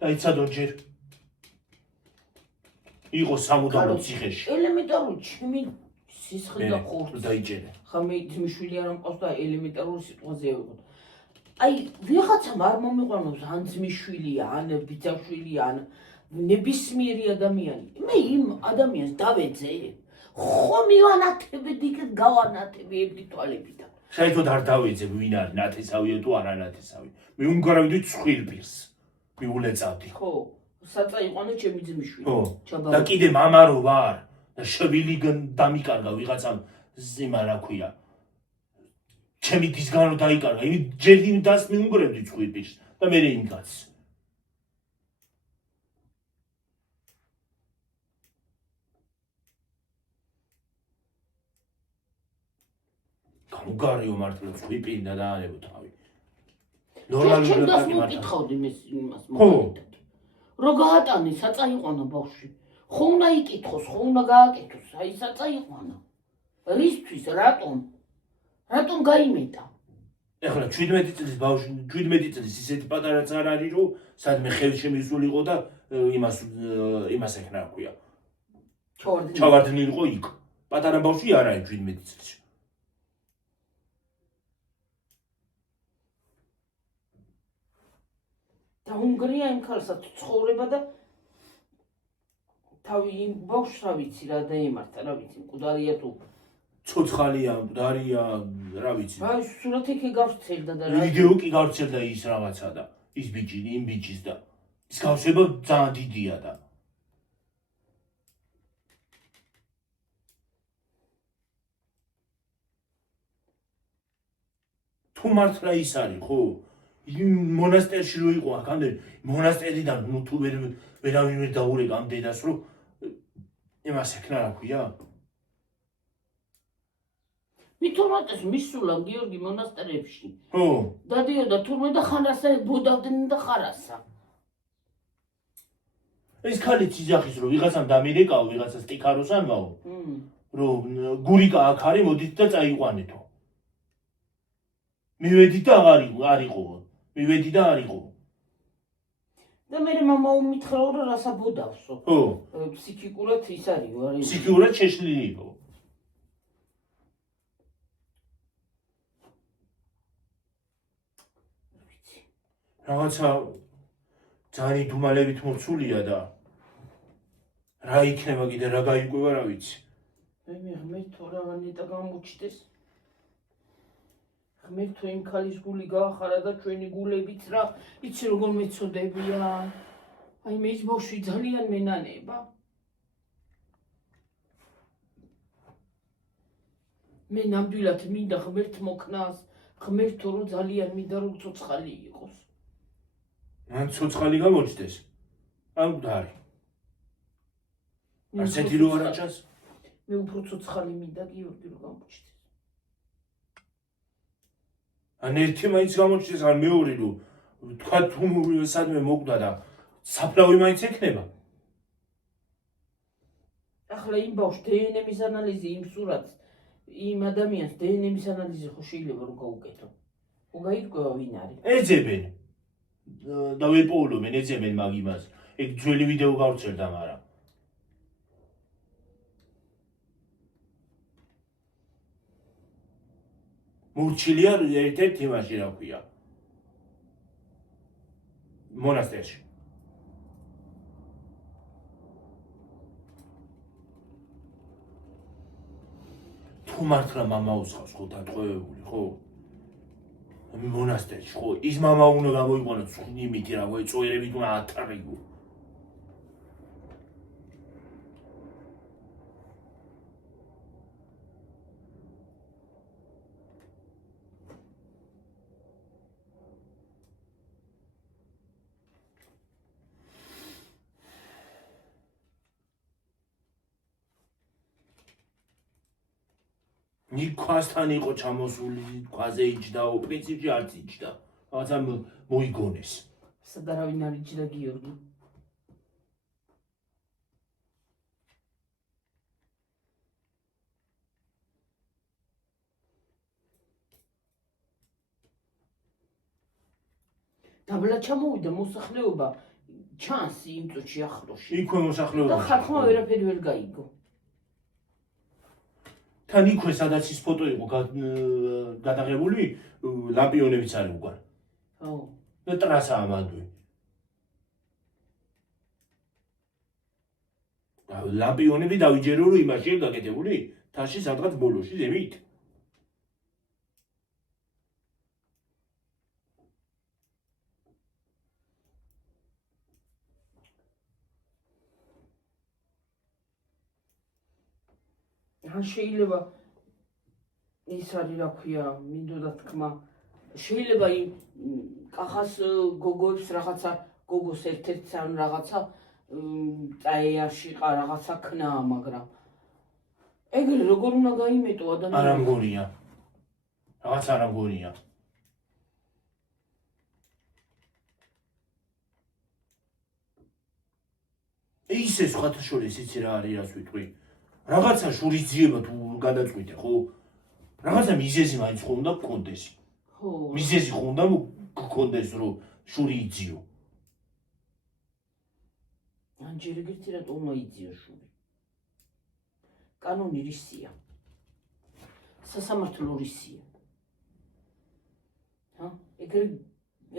დაიცადონ ჯერ. იყო სამუდამოდ ციხეში. ელემენტარული ჩემი სისხლი და ხორცი. დაიჭერე. ხამე ძმისშვილი არ მყავს და ელემენტარული სიტუაცია ვიყო. აი, ვიღაცამ არ მომიყვანოს ან ძმისშვილია, ან ბიძაშვილია, ან ნებისმიერი ადამიანი. მე იმ ადამიანს დავეძე. ხომ ივანათებდი კი გავანათებდი თვალებიდან. საერთოდ არ დავეძებ ვინ არის ნათესავია თუ არა ნათესავი. მე უმგარავდი ცხვირპირს. მიულეწავდი. ხო, საცა იყვანო ჩემი ძმისშვილი. ხო. და კიდე მამარო ვარ და შვილი დამიკარგა ვიღაცამ ზიმა რა ქვია. ჩემი დისგანო დაიკარგა. იმით ჯერ იმ დას მიუნგრევდი ცხვირპირს და მე იმ კაცს. გამგარიო მართლა ცხვირპირი და დაანებო თავი. ნორმალურად დას მოკითხავდი მე იმას მომენტად. რო გაატანე საცა იყვანა ბავშვი. ხო უნდა იკითხოს, ხო უნდა გააკეთოს, აი საცა იყვანა. რისთვის, რატომ გაიმეტა? ეხლა 17 წლის ბავშვი, 17 წლის ისეთი პატარაც არ არის, რომ სადმე ხელშემისულიყო და იმას ეხნა რა ქვია. ჩავარდნილიყო იქ. პატარა ბავშვი არ არის 17 წელს. და უნგრია იმ ხალხსაც ცხოვრება და თავი იმ ბავშვს რა ვიცი რა დაემართა, რა ვიცი, მკვდარია თუ ცოცხალია, მკვდარია, რა ვიცი. აი, სურათი კი გავსცელდა და რა. ვიდეო კი გავსცელდა ის რაღაცა და ის ბიჭი, იმ ბიჭის და ის გავსება ძალიან დიდია და თუ მართლა ის არის, ხო? იმ მონასტერში რო იყო აქამდე, მონასტერიდან ნუ თუ ვერავინ ვერ დაურეკა ამ დედას, რომ იმას ეკნა რა ქვია? მithumates მისულა გიორგი მონასტერებში. ხო. დადიოდა თურმე და ხანასა ბუდავდნენ და ხარასა. ეს ქალიც იძახის რომ ვიღაცამ დამირეკაო, ვიღაცას ტიქაროს ამაო. რომ გურიკა აქ არის, მოდით და წაიყვანეთო. მივედი და არ იყო. მივედი და არ იყო. და მე მამა უმითხრა რომ რასა ბუდავსო. ხო. ფსიქიკურად ის არის, არის. ფსიქიკურად შეშლილი იყო. რაღაცა ძალიან დუმალებით მოცულია და რა იქნება კიდე რა გაიკვება რა ვიცი. მე თუ რაღაცა გამოჩდეს. მე თუ იმ ქალის გული გაახარა და ჩვენი გულებიც რა, იცი როგორ მეწოდებია. აი მე ის ბავშვი ძალიან მენანება. მე ნამდვილად მინდა ღმერთ მოკნას, ღმერთო რომ ძალიან მინდა რომ ცოცხალი იყოს. მან ცოცხალი გამოჩდეს. ან მკვდარი. არც ერთი რო არ აჭას. მე უფრო ცოცხალი მინდა გიორგი რომ გამოჩნდეს. ან ერთი მაინც გამოჩნდეს, ან მეორე რომ თქვა თუ სადმე მოკვდა და საფლავი მაინც ექნება. ახლა იმ ბავშვს დნმ-ის ანალიზი იმ სურათს იმ ადამიანს დნმ-ის ანალიზი ხო შეიძლება რომ გაუკეთო. ხო გაირკვევა ვინ არის. ეძებენ და ვეპოულობენ, ეძებენ მაგ იმას. ეგ ძველი ვიდეო გავრცელდა, მაგრამ მორჩილია ერთ-ერთ იმაში, რა ქვია, მონასტერში. თუ მართლა მამა უსხავს ხო დატყვევებული, ხო? მონასტერში, ხო? ის მამა უნდა გამოიყვანოს ცხნიმითი რა, წოერებით უნდა ათარიღო. ნიქვასთან იყო ჩამოსული, ქვაზე იჯდაო, პრინციპში არც იჯდა. რაღაცა მოიგონეს. სად არავინ არ იჯდა გიორგი. დაბლა ჩამოვიდა მოსახლეობა ჩანს იმ წუთში ახლოში. იქვე მოსახლეობა. და ხალხმა ვერაფერი ვერ გაიგო. თან იქვე სადაც ის ფოტო იყო გადაღებული, ლამპიონებიც არის უკან. ხო. და ტრასაა მანდვე. და ლამპიონები დავიჯერო რომ იმაშია გაკეთებული, თაში სადღაც ბოლოში ზემით. ან შეიძლება ის არის რა ქვია, მინდოდა თქმა, შეიძლება იმ კახას გოგოებს რაღაცა გოგოს ერთ-ერთს ან რაღაცა წაეაში რაღაცა ქნაა, მაგრამ ეგრე როგორ უნდა გაიმეტო ადამიანს? არა მგონია. რაღაც არა მგონია. ისე სხვათა შორის იცი რა არის, რას ვიტყვი. რაღაცა შურისძიება თუ გადაწყვიტე, ხო? რაღაცა მიზეზი მაინც ხო უნდა გქონდეს. ხო. მიზეზი ხო უნდა გქონდეს, რომ შური იძიო. ან ჯერ ეგეთი რატო უნდა იძიო შური? კანონი რისია? სასამართლო რისია? ჰა?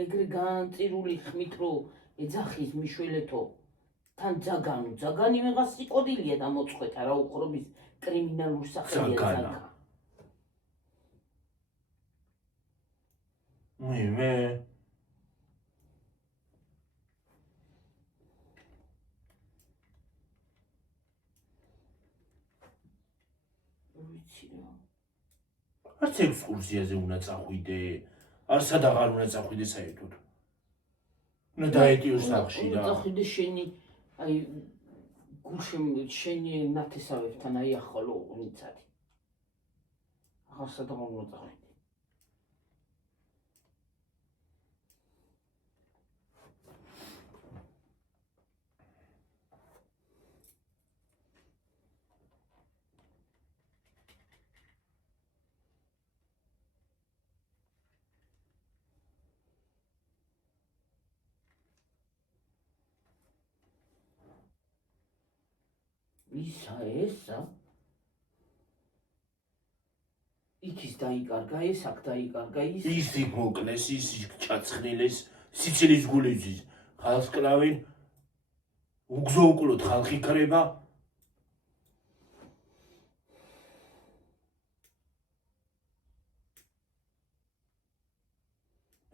ეგრე განწირული ხმით რომ ეძახის მიშველეთო თან ძაგანი ვიღაც სიკოდილია და მოწყვეტა რა უყრობის კრიმინალურ სახელია ძაგა. მე ვიცი რა. არც ექსკურსიაზე უნდა წახვიდე, არ სადაღარ უნდა წახვიდე საერთოდ. უნდა დაეტიოს სახლში და წახვიდე შენი აი შენი ნათესავებთან აი ახალ უღუნიცარი. ახლა სადღაც უნდა წახვიდე. ისა ესა იქის დაიკარგა, ეს აქ დაიკარგა, ის იქ მოკლეს, ის ჩაცხნილეს, სიცილის გულიზის ხალხს კლავენ, უგზოუკლოდ ხალხი ქრება.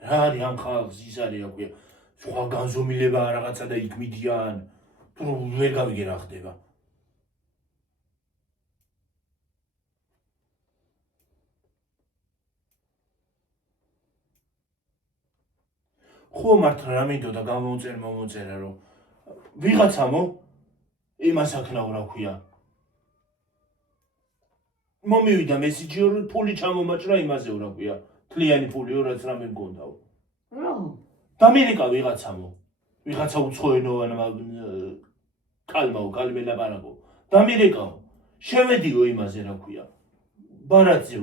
რა არის ამ ხალხს, ის არის რა ქვია, სხვა განზომილება რაღაცა და იქ მიდიან, თუ ვერ გავიგე რა ხდება. ხო მართლა რა მინდოდა მომწერა რომ ვიღაცამო იმას აქნაო რა ქვია მომივიდა მესიჯი რომ ფული ჩამომაჭრა იმაზეო რა ქვია. თლიანი ფულიო რაც რამე მქონდაო. რა? დამირეკა ვიღაცამო. ვიღაცა უცხოენოვან კალმაო, კალმე ლაპარაკო. დამირეკაო. შევედიო იმაზე რა ქვია. ბარათზე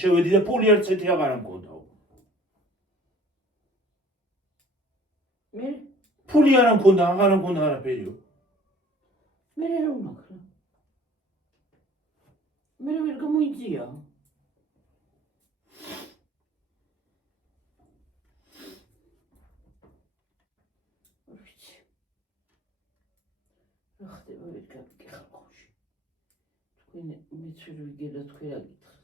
შევედი და ფული არც ერთი აღარ მქონდაო. მე ფული არ მქონდა, აღარ მქონდა არაფერიო. მე რა ვმაქრა? მე ვერ გამოიძია. რა ხდება ვერ გავიკითხე ხალხში. თქვენ მეც ვერ ვიგედა თქვენ რა გითხრათ.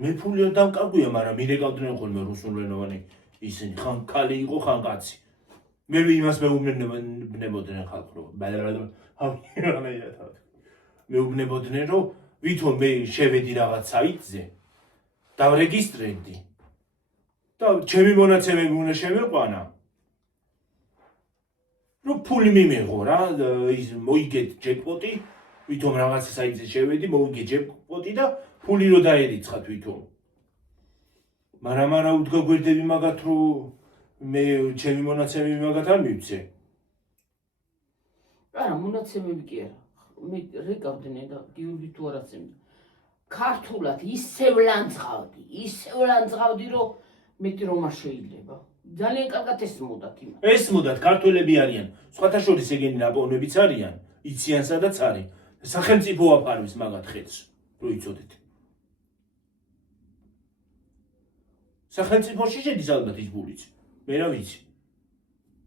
მე ფული არ დამკარგვია, მაგრამ მირეკავდნენ ხოლმე რუსულენოვანი ისინი, ხან ქალი იყო, ხან კაცი. მე იმას მეუბნებოდნენ ხალხს, რომ მეუბნებოდნენ, რომ ვითომ მე შევედი რაღაც საიტზე, დავრეგისტრირდი და ჩემი მონაცემები უნდა შემეყვანა. რომ ფული მიმეღო რა, ის მოიგეთ ჯეკპოტი, ვითომ რაღაც საიტზე შევედი, მოიგე ჯეკპოტი და ფული რო დაერიცხა თვითონ. მაგრამ არა უდგა გვერდები მაგათ რომ მე ჩემი მონაცემები მაგათ არ მივცე. არა, მონაცემები კი არა. მე რეკავდნენ და გიორგი თუ არაცემდა. ქართულად ისევ ლანძღავდი, რომ მეტი რომ არ შეიძლება. ძალიან კარგად ესმოდათ იმას. ესმოდათ ქართველები არიან. სხვათა შორის ეგენი ნაპოვნებიც არიან, იციან სადაც არის. სახელმწიფო აფარვის მაგათ ხელს, რო იცოდეთ. სახელმწიფოში შედის ალბათ ის ფულიც. მე რა ვიცი.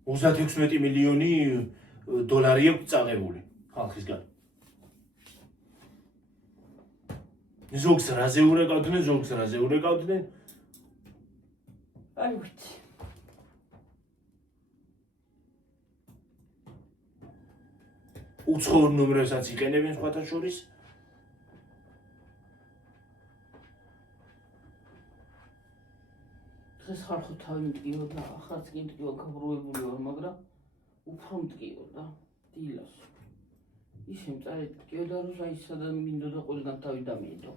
36 მილიონი დოლარი აქვს წაღებული ხალხისგან. ზოგს რაზე ურეკავდნენ, ზოგს რაზე ურეკავდნენ. არ ვიცი. უცხოურ ნომრებსაც იყენებენ სხვათა შორის. დღეს ხალხო თავი მტკიოდა, ახალაც კი მტკივა, გაბრუებული ვარ, მაგრამ უფრო მტკიოდა დილას. ისე მწარედ მტკიოდა, რომ აი სადაც მინდოდა ყველგან თავი დამიედო.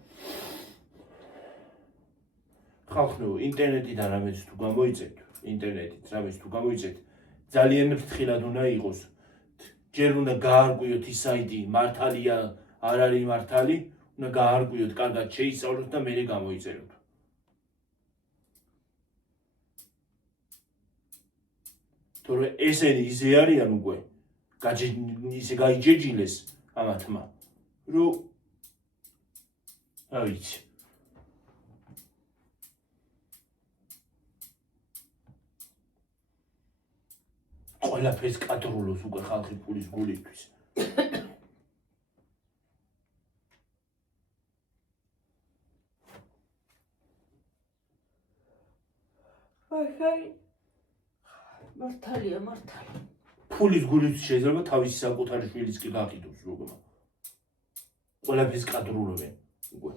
ხალხო, ინტერნეტიდან რამეც თუ გამოიწეთ, ძალიან ფრთხილად უნდა იყოს. ჯერ უნდა გაარკვიოთ ის საიტი მართალია, არ არის მართალი, უნდა გაარკვიოთ, კარგად შეისწავლოთ და მერე გამოიწეროთ. თორე ესენი ისე არიან უკვე, ისე გაიჯეჯილეს ამათმა, რომ რა ვიცი. ყველაფერს კადრულობს უკვე ხალხი ფულის გულისთვის. მართალია. ფულის გულისთვის შეიძლება თავისი საკუთარი შვილიც კი გაყიდოს როგორ. ყველაფერს კადრულობენ უკვე.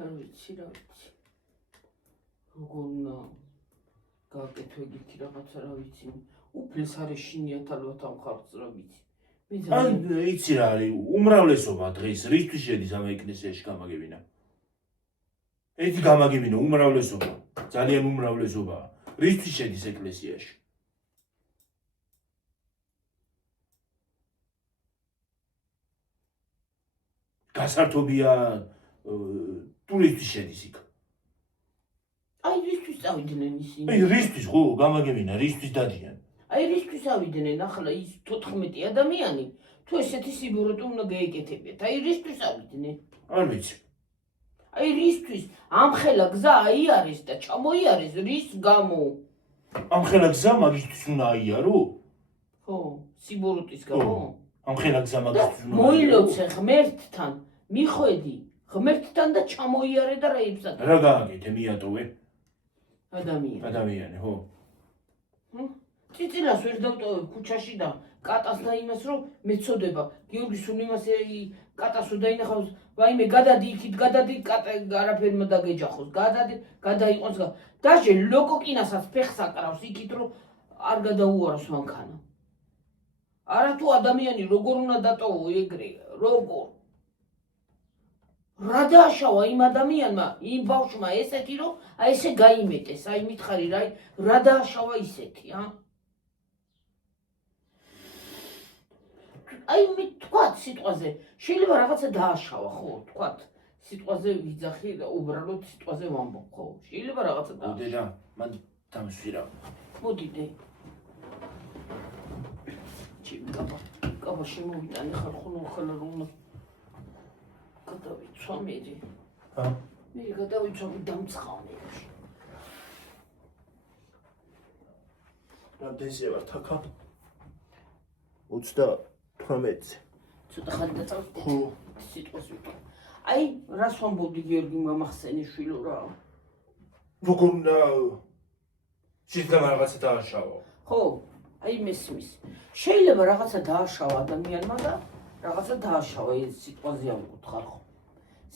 არ ვიცი რა ვიცი. როგორ უნდა გააკეთო ეგეთი რაღაცა რა ვიცი. უფლეს არის შინიათ ალბათ ამ ხალხს რა ვიცი. მე ძალიან იცი რა არის, უმრავლესობა დღეს რისთვის შედის ამ ეკლესიაში გამაგებინა? ერთი გამაგებინა უმრავლესობა, ძალიან უმრავლესობაა. რისთვის შედის ეკლესიაში? გასართობია ტურისტი შედის იქ. აი რისთვის წავიდნენ ისინი? აი რისთვის ხო გამაგებინა, რისთვის დადიან? აი რისთვის ავიდნენ ახლა ის 14 ადამიანი? თუ ესეთი სიბოროტე უნდა გაეკეთებიათ. აი რისთვის ავიდნენ? არ ვიცი. აი რისთვის? ამხელა გზა აიარეს და ჩამოიარეს რის გამო? ამხელა გზა მაგისთვის უნდა აიარო? ხო, სიბოროტის გამო? ამხელა გზა მაგისთვის უნდა მოილოცე ღმერთთან, მიხვედი ღმერთთან და ჩამოიარე და რა იბსად. რა გააკეთე მიატოვე? ადამიანი. ადამიანი, ხო. წიწილას ვერ დავტოვებ ქუჩაში და კატას და იმას რომ მეწოდება გიორგი სულ იმას კატას უდაინახავს ვაიმე გადადი იქით გადადი კატა არაფერმა დაგეჯახოს გადაიყოს დაჟე ლოკოკინასაც ფეხს აკრავს იქით რომ არ გადაუაროს მანქანა არა თუ ადამიანი როგორ უნდა დატოვო ეგრე როგორ რა დააშავა იმ ადამიანმა იმ ბავშვმა ესეთი რომ აი ესე გაიმეტეს აი მითხარი რა დააშავა ისეთი აი მე თქვათ სიტყვაზე შეიძლება რაღაცა დააშავა ხო თქვათ სიტყვაზე ვიძახი და უბრალოდ სიტყვაზე ვამბობ ხო შეიძლება რაღაცა დედა მან დამსვირა მოდიდე კაბაში მოვიტანე ხალხო რომ გადავიცვა მე გადავიცვა დამცხავნე რამდენზე ვარ თაკა 38-ზე ცოტა ხანი დაწავდი სიტყვას ვიტყვი აი რას ვამბობდი გიორგი მამახსენიშვილო რა როგორ უნდა შეიძლება რაღაცა დააშავა ხო აი მესმის შეიძლება რაღაცა დააშავა ადამიანმა და რაღაცა დააშავა ეს სიტყვაზე ავიღოთ ხალხო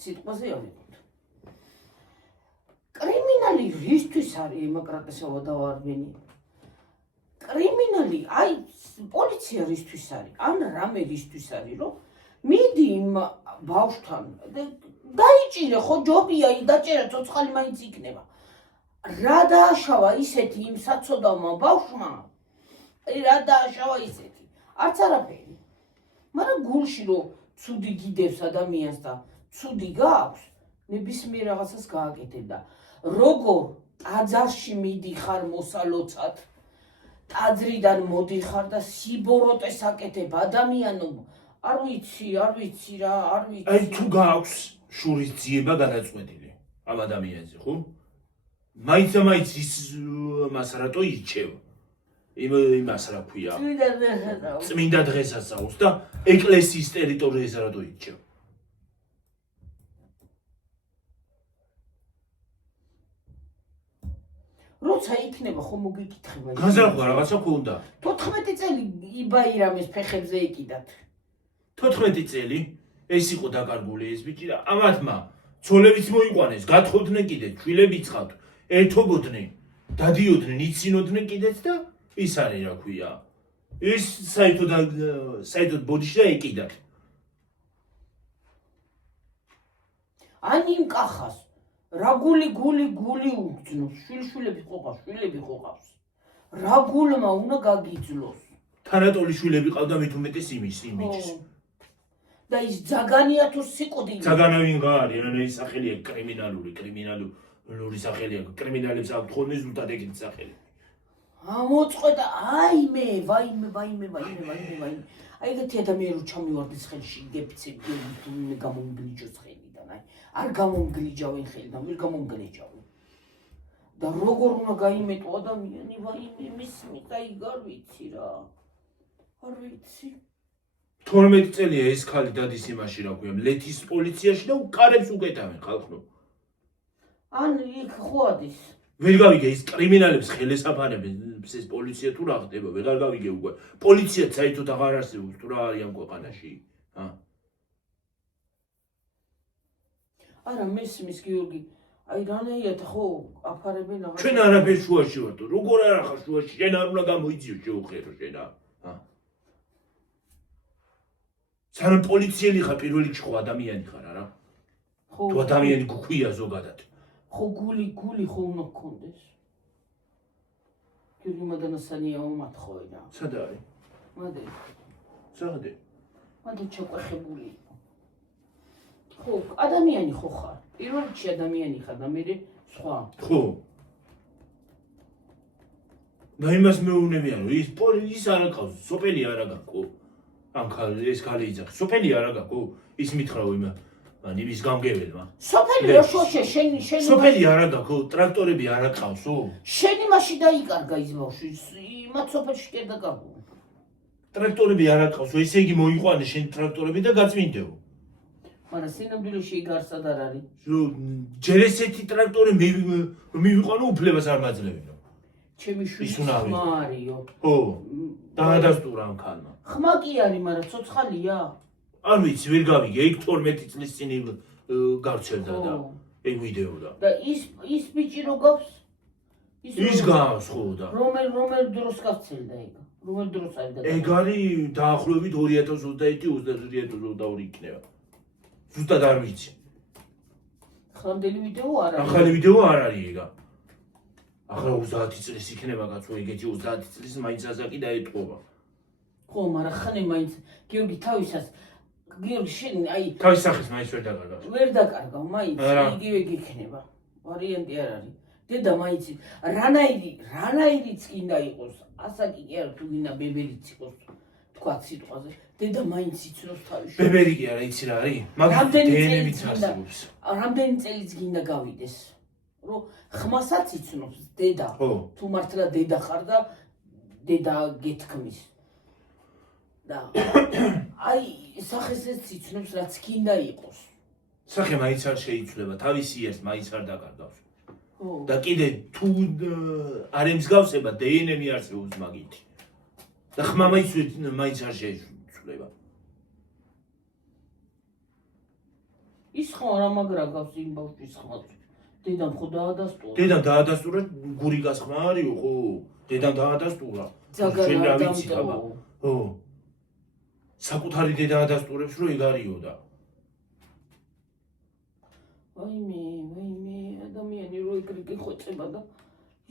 სიტყვაზე ავიღოთ კრიმინალი რისთვის არის დემოკრატიასაო დავარბენი კრიმინალი აი პოლიცია რისთვის არის ან რამე რისთვის არის რომ მიდი იმ ბავშვთან დაიჭირე ხო ჯობია ის დაჭერა ცოცხალი მაინც იქნება რა დააშავა ისეთი იმ საცოდავმა ბავშვმა რა დააშავა ისეთი არც არაფერი მაგრამ გულში რომ ცუდი გიდევს ადამიანს და ცუდი გაქვს ნებისმიერ რაღაცას გააკეთებ და როგორ ტაძარში მიდიხარ მოსალოცად ტაძრიდან მოდიხარ და სიბოროტეს აკეთებ ადამიანო არ ვიცი რა არ ვიცი აი თუ გაქვს შურის ძიება გადაწყვეტილი ამ ადამიანზე ხო მაინც ის მას რატო ირჩევ იმას რა ქვია წმინდა დღესასწაულს და ეკლესიის ტერიტორიაზე რატო ირჩევ როცა იქნება ხო მოგიკითხება განზრახვა რაღაცა ქონდა 14 წელი იბაირამის ფეხებზე ეკიდათ 14 წელი ეს იყო დაკარგული ეს ბიჭი და ამათმა ცოლებიც მოიყვანეს გათხოვდნენ კიდე ჩვილებიც ხავთ ერთობოდნენ დადიოდნენ იცინოდნენ კიდეც და ის არის რა ქვია ის საერთოდ ბოდიში და ეკიდათ ან იმ კახას რა გული უგძნობს შვილები ყოყავს რა გულმა უნდა გაგიძლოს თანატოლი შვილები ყავდა მით უმეტეს იმის და ის ძაგანია თუ სიკვდილი ძაგანავინღა არის რა ის სახელია კრიმინალური სახელია კრიმინალებს აქვთ ხოლმე ზუსტად ეგეთი სახელი ამოწყვეტა აიმე ვაიმე აი ეგეთი ადამიანი რო ჩამივარდეს ხელში გეფცე მე გამომგლიჯოს ხელიდან აი არ გამომგლიჯავენ ხელიდან ვერ გამომგლიჯავენ და როგორ უნდა გაიმეტო ადამიანი ვაიმე მისმი აი არ ვიცი რა არ ვიცი 12 წელია ეს ხალი დადის იმაში რა ქვია ლეთის პოლიციაში და უკარებს უკეტავენ ხალხო ან იქ ხო ადის ვერ გავიგე ის კრიმინალებს ხელესაფარებენ ეს პოლიცია თუ რა ხდება ვერ გავიგე უკვე პოლიცია საერთოდ აღარ არსებობს თუ რა არის ამ ქვეყანაში არა მესმის გიორგი აი რანაირად ხო აფარებენ აღარ ჩვენ არაფერ შუაში ვართ როგორ არ ახარ შუაში შენ არ უნდა გამოიძიო შეუხერო შენ სანამ პოლიციელი ხარ პირველ რიგში ხო ადამიანი ხარ არა თუ ადამიანი გქვია ზოგადად ხო გული ხო უნდა გქონდეს გიორგი მადანასანია უმათხოვე და სად არის სად მადე ჩაყვეხებული ხო ადამიანი ხო ხარ პირველ რიგში ადამიანი ხარ და მე სხვა ხო და იმას მეუბნებიან რომ ის არ აკავს სოფელი არ აგაკო ამ ხალხი ეს ხალი იძახს სოფელი არ აგაკო ის მითხრა იმ იმის გამგებელმა სოფელი რა შოშე შენი სოფელი არ აგაკო ტრაქტორები არ აკავსო შენი მაშინ დაიკარგა ის ბავშვი მათ სოფელში კი დაგაგო ტრაქტორები არ აკავსო ესე იგი მოიყვანე შენ ტრაქტორები და გაწმინდეო მაგრამ სინამდვილეში იქ არსად არ არის ჯერ ესეთი ტრაქტორი მივიყვანო უფლებას არ მაძლევინო ჩემი შვილი ის უნდა ხმა არისო. ხო დაადასტურა ამ ქალმა ხმა კი არის, მაგრამ ცოცხალია. არ ვიცი ვერ გავიგე იქ 12 წლის წინ გავრცელდა და ეგ ვიდეო და და ის ბიჭი რო გავს ის გავს ხო და რომელ დროს გავცელდა ეგ? რომელ დროს არის და ეგ არის დაახლოებით 2021-2022 იქნება. ზუსტად არ ვიცი. ახლანდელი ვიდეო არ არის. ახალი ვიდეო არ არის ეგა. ახლა 30 წლის იქნება კაცო ეგეთი 30 წლის მაინც აზაკი დაეტყობა. ხო, მაგრამ ხანე მაინც გიორგი თავისას გიორგი შენ აი თავის სახეს მაინც ვერ დაკარგავს. ვერ დაკარგავ, მაინც არა. იგივე გიქნება. ვარიანტი არ არის. დედა მაინც რანაირიც გინდა იყოს, ასაკი კი არა თუ გინდა ბებერიც იყოს თქვა სიტყვაზე. დედა მაინც იცნობს თავის შვილს. ბებერი კი არა იცი რა არის? მაგრამ დნმ-იც არსებობს. რამდენი წელიც გინდა გავიდეს? რომ ხმასაც იცნობს დედა. ხო. თუ მართლა დედა ხარ და დედა გეთქმის. და აი სახესეც იცნობს რაც გინდა იყოს. სახე მაინც არ შეიცვლება, თავისი ეს მაინც არ დაკარგავს. ხო. და კიდე თუ არ ემსგავსება დნმ არსებობს მაგითი. და ხმა მაინც არ შეიცვლება. ის ხო რა მაგრა გავს იმ ბავშვის ხმას. დედამ ხო დაადასტურა. დედამ დაადასტურა გურიკას ხმა არისო ხო? დედამ დაადასტურა. ძაგან არ ვიცი აბა. დამტოვა. ხო. საკუთარი დედა ადასტურებს რომ ეგ არისო და ვაიმე, ადამიანი რო ეგრე ხოწება და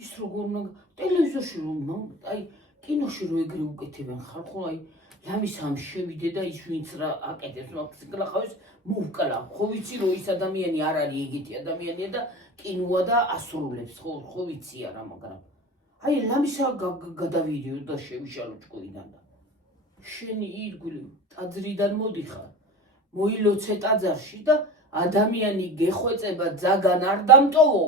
ის როგორ უნდა ტელევიზორში რომ აი კინოში რო ეგრე უკეთებენ ხალხო აი ლამის ამ შევიდე და ის ვინც რა აკეთებს მაგ ხავის მოვკლა ხო ვიცი რომ ის ადამიანი არ არის ეგეთი ადამიანია და კინოა და ასრულებს ხო ვიცი არა მაგრამ აი ლამისა გადავიდიო და შევიშალო ჭკუიდან და შენი ირგვლივ ტაძრიდან მოდიხარ მოილოცე ტაძარში და ადამიანი გეხვეწება ძაგან არ დამტოვო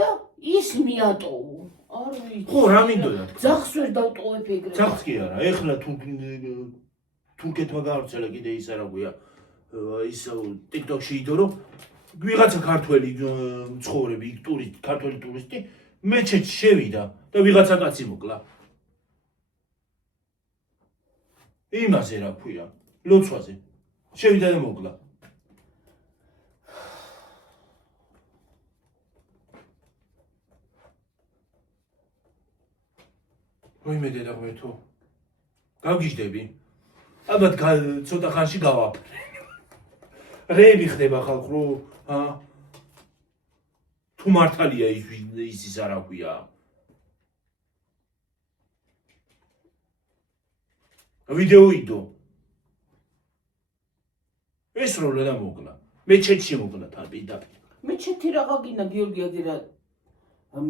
და ის მიატოვო არ ვიცი ხო რა მინდოდა ძახს ვერ დავტოვებ ეგრე ძახს კი არა ეხლა თურქეთმა გავრცელა კიდე ის არა გვია ის TikTok-ში იდო რომ ვიღაცა ქართველი მცხოვრები იქ ქართველი ტურისტი მეჩეთში შევიდა და ვიღაცა კაცი მოკლა იმაზე რა ქვია ლოცვაზე შევიდა და მოკლა ვაიმე დედა ღმერთო გავგიჟდები ალბათ ცოტა ხანში გავაფრე რეები ხდება ხალხო თუ მართალია ის არა ქვია ვიდეო იდო ეს როლა და მოკლა მეჩეთში მოკლა თალპიდა მეჩეთი რაღა გინდა გიორგი აგერა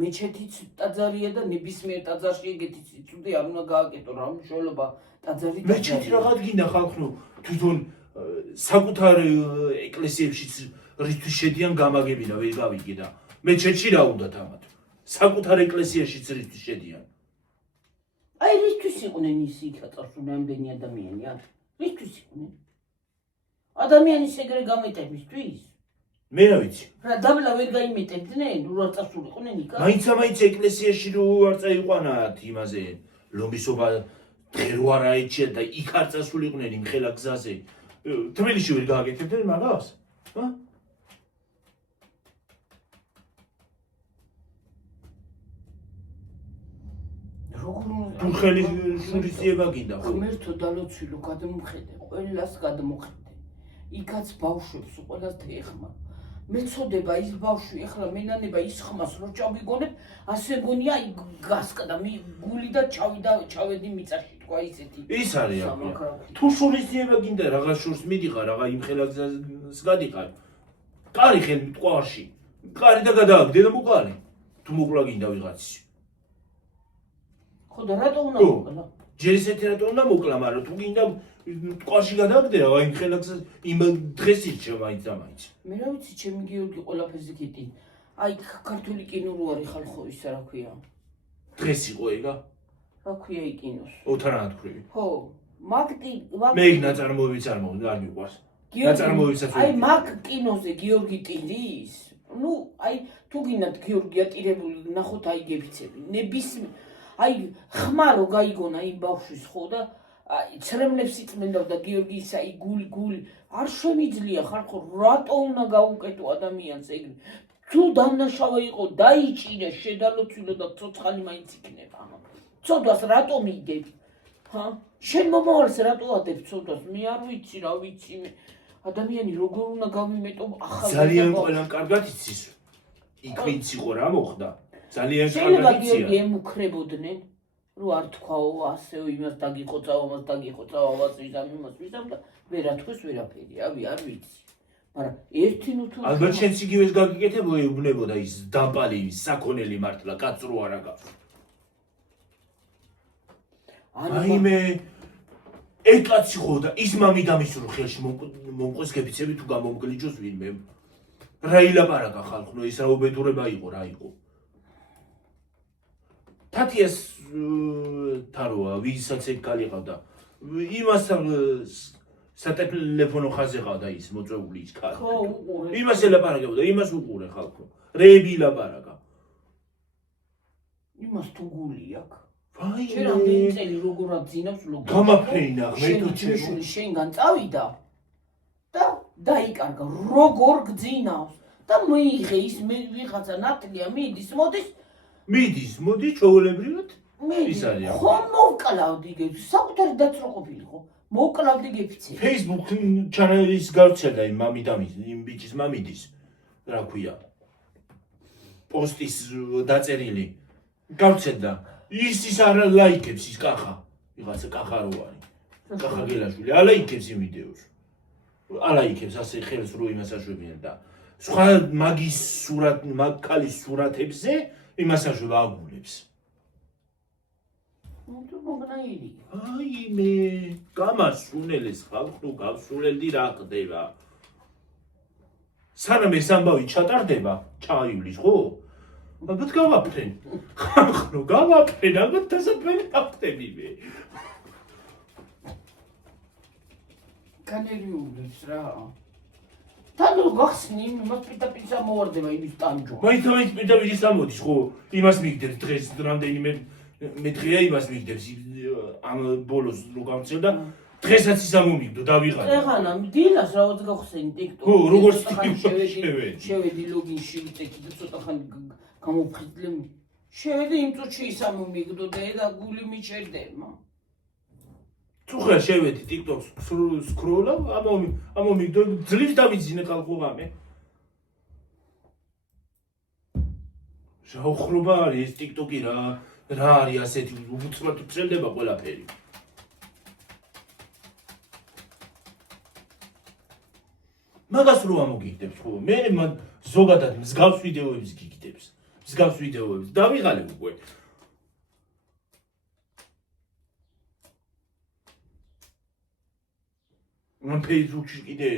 მეჩეთიც ტაძარია და ნებისმიერ ტაძარში ეგეთი ცუდი არ უნდა გააკეთო რა მნიშვნელობა ტაძარი მეჩეთი რაღაც გინდა ხალხო თვითონ საკუთარ ეკლესიებშიც რისთვის შედიან გამაგებინა ვერ გავიგე და მეჩეთში რა უნდა თამათ საკუთარ ეკლესიაშიც რისთვის შედიან აი რისთვის იყვნენ ისი კატასტროფა რამდენი ადამიანი არა რისთვის იყვნენ ადამიანის ეგრე გამეტებისთვის მე რა ვიცი რა დაბლა ვერ გაიმეტებდნენ რო არ წასულიყვნენ იქა მაინც ეკლესიაში რო არ წაიყვანათ იმაზე ლომისობა დღერო არ აიჩია და იქ არ წასულიყვნენ იმ ხელა გზაზე თბილისში ვერ გააკეთებდნენ მაგას თუ ხელი შურისება გინდა ხო ღმერთო დალოცვილო გადმოხედე ყველას გადმოხედე იქაც ბავშვებს ყველას ეხმა მეწოდება ის ბავშვი ეხლა მენანება ის ხმას რო ჩავიგონებ ასე გონია აი გასკდა გული და ჩავედი მიწაში თქვა ისეთი ის არის თუ შურისება გინდა რაღაც შურს მიდიხარ რაღა იმ ხელაგზას გადიყარ კარი ხელი მტყვარში კარი და გადააგდე და მოკალი თუ მოკლა გინდა ვიღაცის ხო და რატო უნდა მოკლა ჯერ ისეთი რატო უნდა მოკლა მაგრამ თუ გინდა ტყვარში გადააგდე რა იმ ხელაგზას იმ დღეს ირჩევ მაინც და მაინც მე რა ვიცი ჩემი გიორგი ყველაფერზე გეტი აი ქართული კინო რო არის ხალხო ის რა ქვია დღეს იყო ეგა რა ქვია იქ კინოს ოთარანათქვრივი ხო მაგდი მე იქ ნაწარმოებიც არ მიყვარს ნაწარმოებიცაც აი მაგ კინოზე გიორგი ტილის ნუ აი თუ გინდათ გიორგი ატირებული ნახოთ აი გეფიცები ნებისმიერ აი ხმა რო გაიგონა იმ ბავშვის ხო და ცრემლებს იწმენდა გიორგი ისა აი გული არ შემიძლია ხალხო რატო უნდა გაუკეთო ადამიანს ეგრე თუ დამნაშავე იყო დაიჭირე შედალოცვილო და ცოცხალი მაინც იქნება ცოდვას რატო მიდებ ხა შენ მომავალს რატო ადებ ცოდვას მე არ ვიცი რა ვიცი მე ადამიანი როგორ უნდა გავიმეტო ახალ ძალიან ყველამ კარგად იცის იქ ვინც იყო რა მოხდა ძალიან შეიძლება კარგად გიორგი იციან ემუქრებოდნენ რო არ თქვაო ასეო იმას დაგიხოცავ ამას დაგიხოცავ ამას ვიზამ და ვერათქოს ვერაფერი რავი არ ვიცი მაგრამ ერთი ნუ თუ ალბათ შენც იგივეს გაგიკეთებოდა ის დამპალი საქონელი მართლა კაც რო არა გაქვს აი მე ეკაცი ხო და ის მამიდამის რო ხელში მომყოს გეფიცები თუ გამომგლიჯოს ვინმე რა ილაპარაკა ხალხო ის რა უბედურება იყო რა იყო თათიას თაროა ვისაც ეგ კალიყავდა იმას სატელეფონო ხაზი ყავდა ის მოწვეული ის ქალი ხო უყურე იმას ელაპარაკებდა იმას უყურე ხალხო რეები ილაპარაკა იმას თუ გული აქვს ვაი შენ რამდენი წელი როგორად ძინავს ლოგო გამაფრენა მე თუ შენ შენგან წავიდა და დაიკარგა როგორ გძინავს და მიიღე ის მე ვიღაცა ნათლია მიდის მოდი ჩაოლებრივად ის არის ხო მოვკლავდი გეფიცი საკუთარი დაცვა ყოფილიყო მოვკლავდი გეფიცი Facebook ჩანელის გავცედა იმ მამიდამის იმ ბიჭის მამიდის რა ქვია პოსტის დაწერილი გავცედა ის არ ლაიქებს ის კახა ვიღაცა კახა რო არის კახა გელაშვილი ალაიქებს იმ ვიდეოს ალაიქებს ასე ხელს რო იმას აშვებიან და სხვა მაგის სურათ მაგ ქალის სურათებზე იმას აშვება აგულებს თუ მოგნაირი აი მე გამასუნელეს ხალხო გავსულელდი რა ხდება სანამ ეს ამბავი ჩატარდება ჩაივლის ხო ალბათ გავაფრენ ხალხო გავაფრენ ალბათ დასაფრენი ხდება მე განერიულებს რა თანო გახსნი იმას პიტაპიტ სამოვარდება იმის ტანჯო მაინც პირდაპირ ამოდის ხო იმას მიგდებს დღეს რამდენიმე მე დღეა იმას მიგდებს ამ ბოლოს რო გამწევდა დღესაც ის ამომიგდო დავიღალე ეხანა დილას რაღაც გავხსენი TikTok ხო როგორც შევედი ლოგინში ვიწექი და ცოტა ხანი გამოფხიზლე შევედი იმ წუთში ის ამომიგდო და გული მიჩერდება თუ ხა შევედი TikTok-ს სკროლავ ამომიგდო ძლივს დავიძინე ხალხო გამე ჟაუხრობა არის TikTok-ი რა არის ასეთი უცბად ვრცელდება ყველაფერი მაგას რო ამოგიგდებს ხო მე ზოგადად მსგავს ვიდეოებს გიგდებს მსგავს ვიდეოებს დავიღალე უკვე მან Facebook-ში კიდე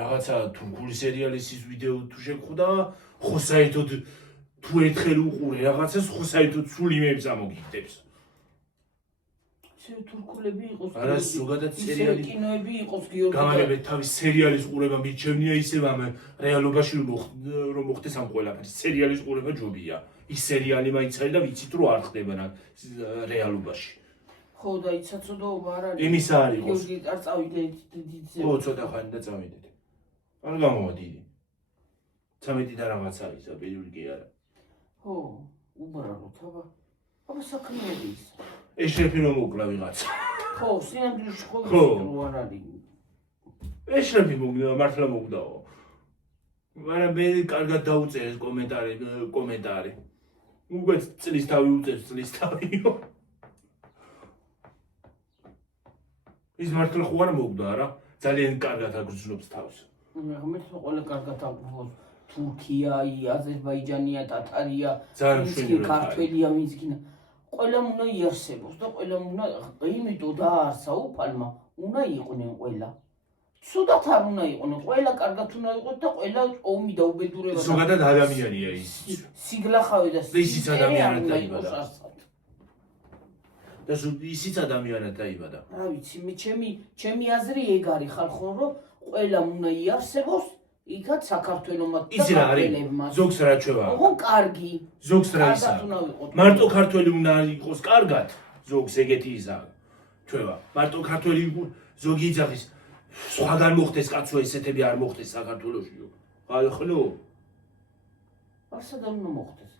რაღაცა თურქული სერიალის ის ვიდეო თუ შეგხვდა ხო საერთოდ თუ ერთხელ უყურე რაღაცას ხო საერთოდ სულ იმებს ამოგიგდებს თურქულები იყოს არა ზოგადად სერიალი კინოები იყოს გიორგი გამაგებეთ თავის სერიალის ყურება მიჩვენია ისევ ამ რეალობაში რომ მოხდეს ამ ყველაფერს სერიალის ყურება ჯობია ის სერიალი მაინც არის და ვიცით რომ არ ხდება რეალობაში ხო და იცაცოდაობა არ არის იმის არ იყოს გიორგი არ წავიდეთ დიდზე ხო ცოტა ხანი და წავიდეთ არ გამოვიდი 13 და რაღაცა ისა პირველი კი არა ხო უბრალოდ აბა საქმეები ის ეშრეფი რომ უკლა ვიღაცა ხო სინამდვილეში ხო არ არის ეშრეფი მართლა მოგდაო მაგრამ მე კარგად დაუწერეს კომენტარი უკვე წლის თავი უწევს წლის თავიო ის მართლა ხო არ მოგდა რა ძალიან კარგად აგრძნობს თავს მე ყველა კარგად აგრძნობს თურქია აზერბაიჯანია თათარია ქართველია ვინც გინდა ყველამ უნდა იარსებოს და ყველამ უნდა იმიტომ დაარსა უფალმა უნდა იყვნენ ყველა ცუდად არ უნდა იყვნენ ყველა კარგად უნდა იყოს და ყველა ომი და უბედურება ზოგადად ადამიანია ის სიგლახავე და ისიც ადამიანად დაიბადა და ისიც ადამიანად დაიბადა რა ვიცი მე ჩემი აზრი ეგ არის ხალხო რომ ყველამ უნდა იარსებოს იქაც საქართველომაც ის რა არის? ზოგს რა ჩვევა? ოღონ კარგი. ზოგს რა ისა? კარგად უნდა ვიყოთ. მარტო ქართველი უნდა იყოს კარგად. ზოგს ეგეთი ისა. ჩვევა. მარტო ქართველი ზოგი იძახის სხვაგან მოხდეს კაცო ესეთები არ მოხდეს საქართველოშიო. ხალხო არსად უნდა მოხდეს.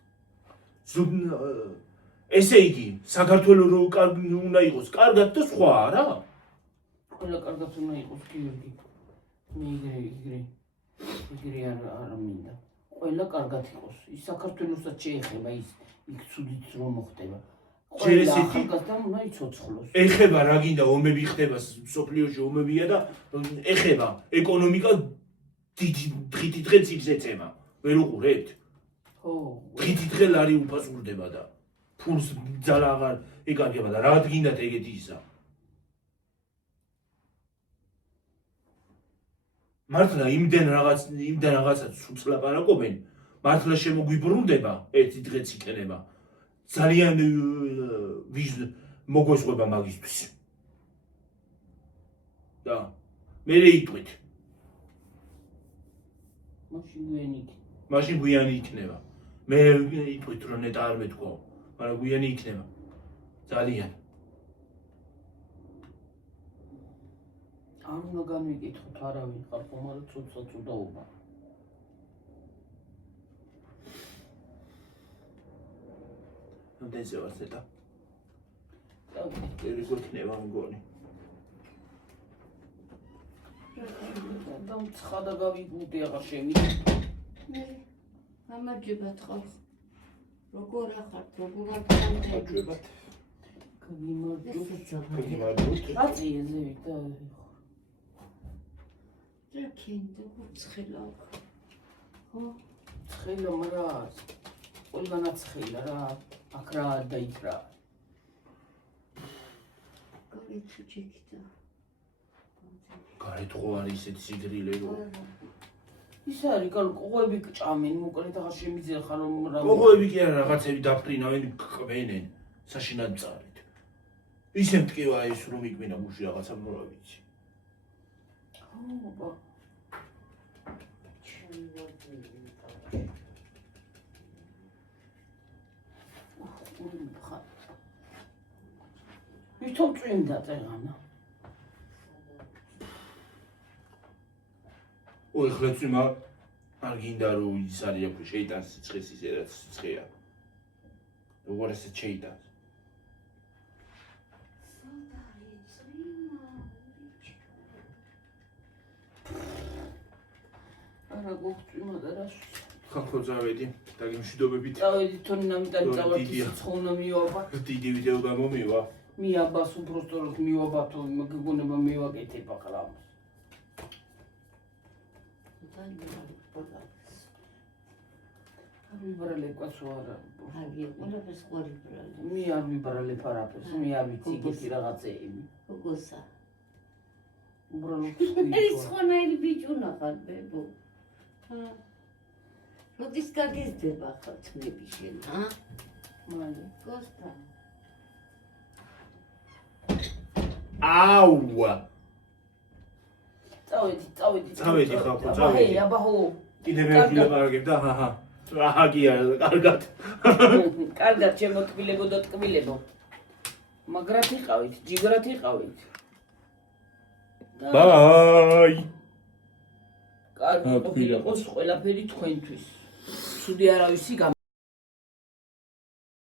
ესე იგი, საქართველოს რო კარგი უნდა იყოს კარგად და სხვა არა? ყველა კარგად უნდა იყოს გიორგი. მე იგრი არ მინდა. ყველა კარგად იყოს. ის საქართველოსაც შეეხება ის იქ ცუდით რომ მოხდება. ყველა ახალგაზრდა უნდა იცოცხლოს. ეხება რა გინდა ომები ხდება სოფლიოში ომებია და ეხება ეკონომიკა დღითი დღეც იწეცება. ვერ უყურებთ? ხო. დღითი დღე ლარი უფასურდება და ფულს ძალა აღარ ეკარგება და რა გინდათ ეგეთი ისა? მართლა იმდენ რაღაცას სულს ლაპარაკობენ, მართლა შემოგვიბრუნდება ერთი დღეც იქნება. ძალიან მოგესყვება მაგისთვის. და მე იტყვით. მაშინ გვიანი იქნება. მე იტყვით რომ ნეტა არ მეთქვა, მაგრამ გვიანი იქნება. ძალიან. არ უნდა განვიკითხოთ არავინ ხალხო, მაგრამ ცუდსაწუდაობა. ნდეზე ვარ ზედა. ერი გვექნება მგონი. და ცხადა გავიგულდი აღარ შემი. მე გამარჯობათ ხალხო. როგორ ახართ, როგორ ახართ? გამარჯობთ. აწიეზე და რაკენდა ცხელა. ხო? ცხელა მარა. ყველგანაც ცხელა რა. აქ რა და იქ რა. გარეთ ჩიქდა. გარეთ ხო არის ისეთი სიგრილე რო. ის არის ყოღები ჭამენ, მოკლედ აღარ შემიძლია ხარ რომ რა. ყოღები კი არა რაღაცები დაფრინავენ, ყვენენ საშინად წარით. ისე მტკივა ის რომ იკვინა გუში რაღაცა რა ვიცი. აბა. ვითომ წვიმდა წეღანა. ой, ხლეცმა არ გინდა რომ ის არის აქ შეიტანს ცხეს ისე რაც ცხეა. როგორ ესე შეიტანს? არა გოგწვიმა და რა. ხალხო წავედი და გიმშვიდობებით. წავედი თონინამიდან წავედი ცხონა მივაბა. დიდი ვიდეო გამომივა. მიაბას უბრალოდ მივაბათო მეგონება მივაკეთებ ახლა. არ ვიბრალებ კაცო არა. ყველაფერს ყვარი ბრალი. მე არ ვიბრალებ არაფერს, მე არ ვიცი იგივე რაღაცეები. გოგოსა. უბრალოდ ეს ხონაილი ბიჭუნა ხარ ბებო. როდის გაგიზდება ხარ თნები შენ, ა? მალე. გოსტა. აუ! წავედი ხალხო, წავედი. აბა ჰო. კიდე მე ვილაპარაკებ და აჰა. აჰა კი არა, კარგად. კარგად შემოტკბილებო და ტკბილებო. მაგრად იყავით, ჯიგრად იყავით. ბაი. კარგი ყოფილიყოს ყველაფერი თქვენთვის. ცუდი არავისი